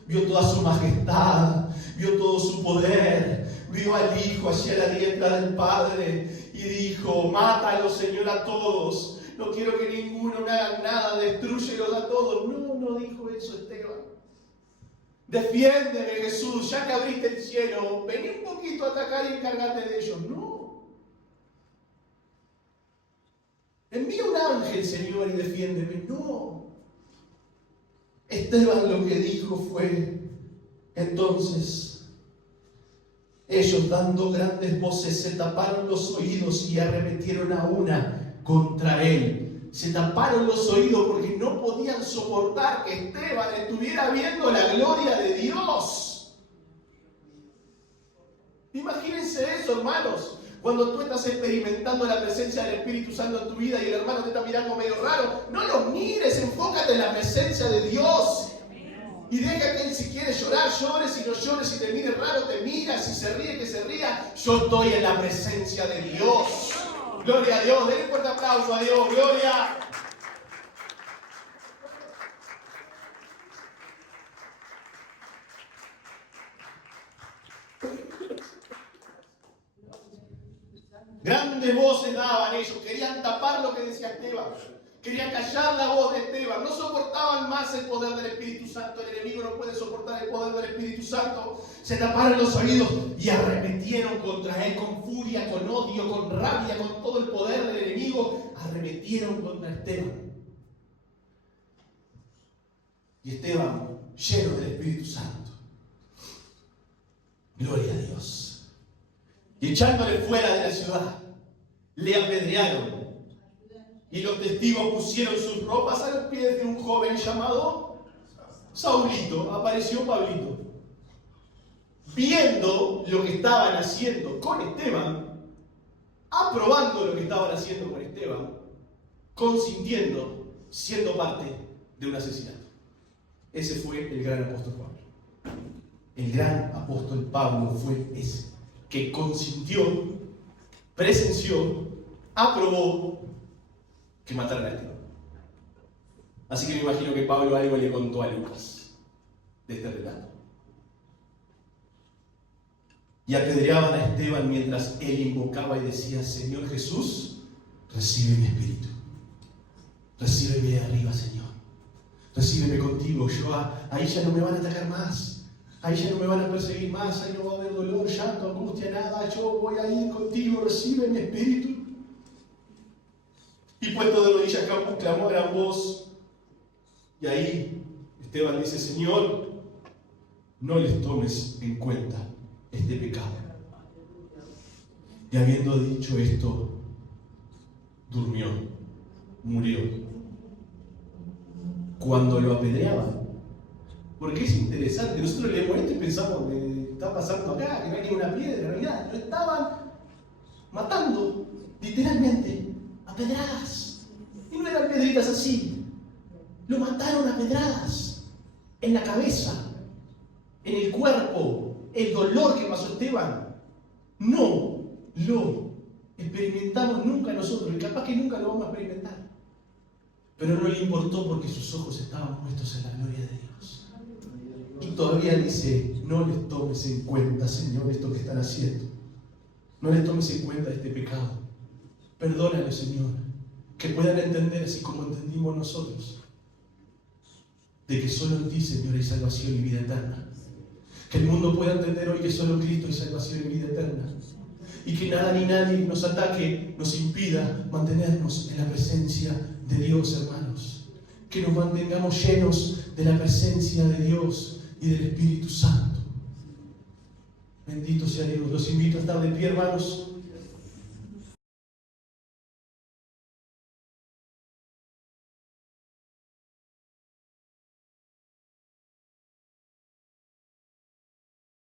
vio toda su majestad, vio todo su poder, vio al Hijo allí a la diestra del Padre y dijo, mátalos, Señor, a todos. No quiero que ninguno me haga nada, destrúyelos a todos. No dijo eso Esteban. Defiéndeme, Jesús, ya que abriste el cielo, vení un poquito a atacar y encárgate de ellos. No. Envía un ángel, Señor, y defiéndeme. No. Esteban lo que dijo fue, entonces, ellos dando grandes voces se taparon los oídos y arremetieron a una contra él. Se taparon los oídos porque no podían soportar que Esteban estuviera viendo la gloria de Dios. Imagínense eso, hermanos. Cuando tú estás experimentando la presencia del Espíritu Santo en tu vida y el hermano te está mirando medio raro, no lo mires, enfócate en la presencia de Dios. Y deja que Él, si quiere llorar, llore. Si no llore, si te mire raro, te mira. Si se ríe, que se ría. Yo estoy en la presencia de Dios. Gloria a Dios. Denle un fuerte aplauso a Dios. Gloria. Grandes voces daban ellos. Querían tapar lo que decía Esteban. Querían callar la voz de Esteban. No soportaban más el poder del Espíritu Santo. El enemigo no puede soportar el poder del Espíritu Santo. Se taparon los oídos y arremetieron contra él con furia, con odio, con rabia, con todo el poder del enemigo. Arremetieron contra Esteban. Y Esteban, lleno del Espíritu Santo. Gloria a Dios. Y echándole fuera de la ciudad, le apedrearon. Y los testigos pusieron sus ropas a los pies de un joven llamado Saulito. Apareció Pablito. Viendo lo que estaban haciendo con Esteban, aprobando lo que estaban haciendo con Esteban, consintiendo, siendo parte de un asesinato. Ese fue el gran apóstol Pablo. El gran apóstol Pablo fue ese, que consintió, presenció, aprobó que mataran a Esteban. Así que me imagino que Pablo algo le contó a Lucas de este relato. Y apedreaban a Esteban mientras él invocaba y decía, Señor Jesús, recibe mi espíritu. Recíbeme de arriba, Señor. Recíbeme contigo. Ahí ya no me van a atacar más. Ahí ya no me van a perseguir más. Ahí no va a haber dolor, llanto, angustia, nada. Yo voy a ir contigo. Recibe mi espíritu. Y puesto de rodillas, clamó a gran voz. Y ahí Esteban dice, Señor, no les tomes en cuenta este pecado. Y habiendo dicho esto, durmió, murió. Cuando lo apedreaban, porque es interesante, nosotros leemos esto y pensamos que está pasando acá, que no hay ninguna piedra, en realidad lo estaban matando, literalmente, a pedradas. Y no eran piedritas así, lo mataron a pedradas, en la cabeza, en el cuerpo, el dolor que pasó Esteban, no lo experimentamos nunca nosotros, y capaz que nunca lo vamos a experimentar. Pero no le importó porque sus ojos estaban puestos en la gloria de Dios. Y todavía dice, no les tomes en cuenta, Señor, esto que están haciendo. No les tomes en cuenta este pecado. Perdónalo, Señor. Que puedan entender así como entendimos nosotros. De que solo en ti, Señor, hay salvación y vida eterna. Que el mundo pueda entender hoy que solo en Cristo hay salvación y vida eterna. Y que nada ni nadie nos ataque, nos impida mantenernos en la presencia de Dios, hermanos. Que nos mantengamos llenos de la presencia de Dios y del Espíritu Santo. Bendito sea Dios. Los invito a estar de pie, hermanos.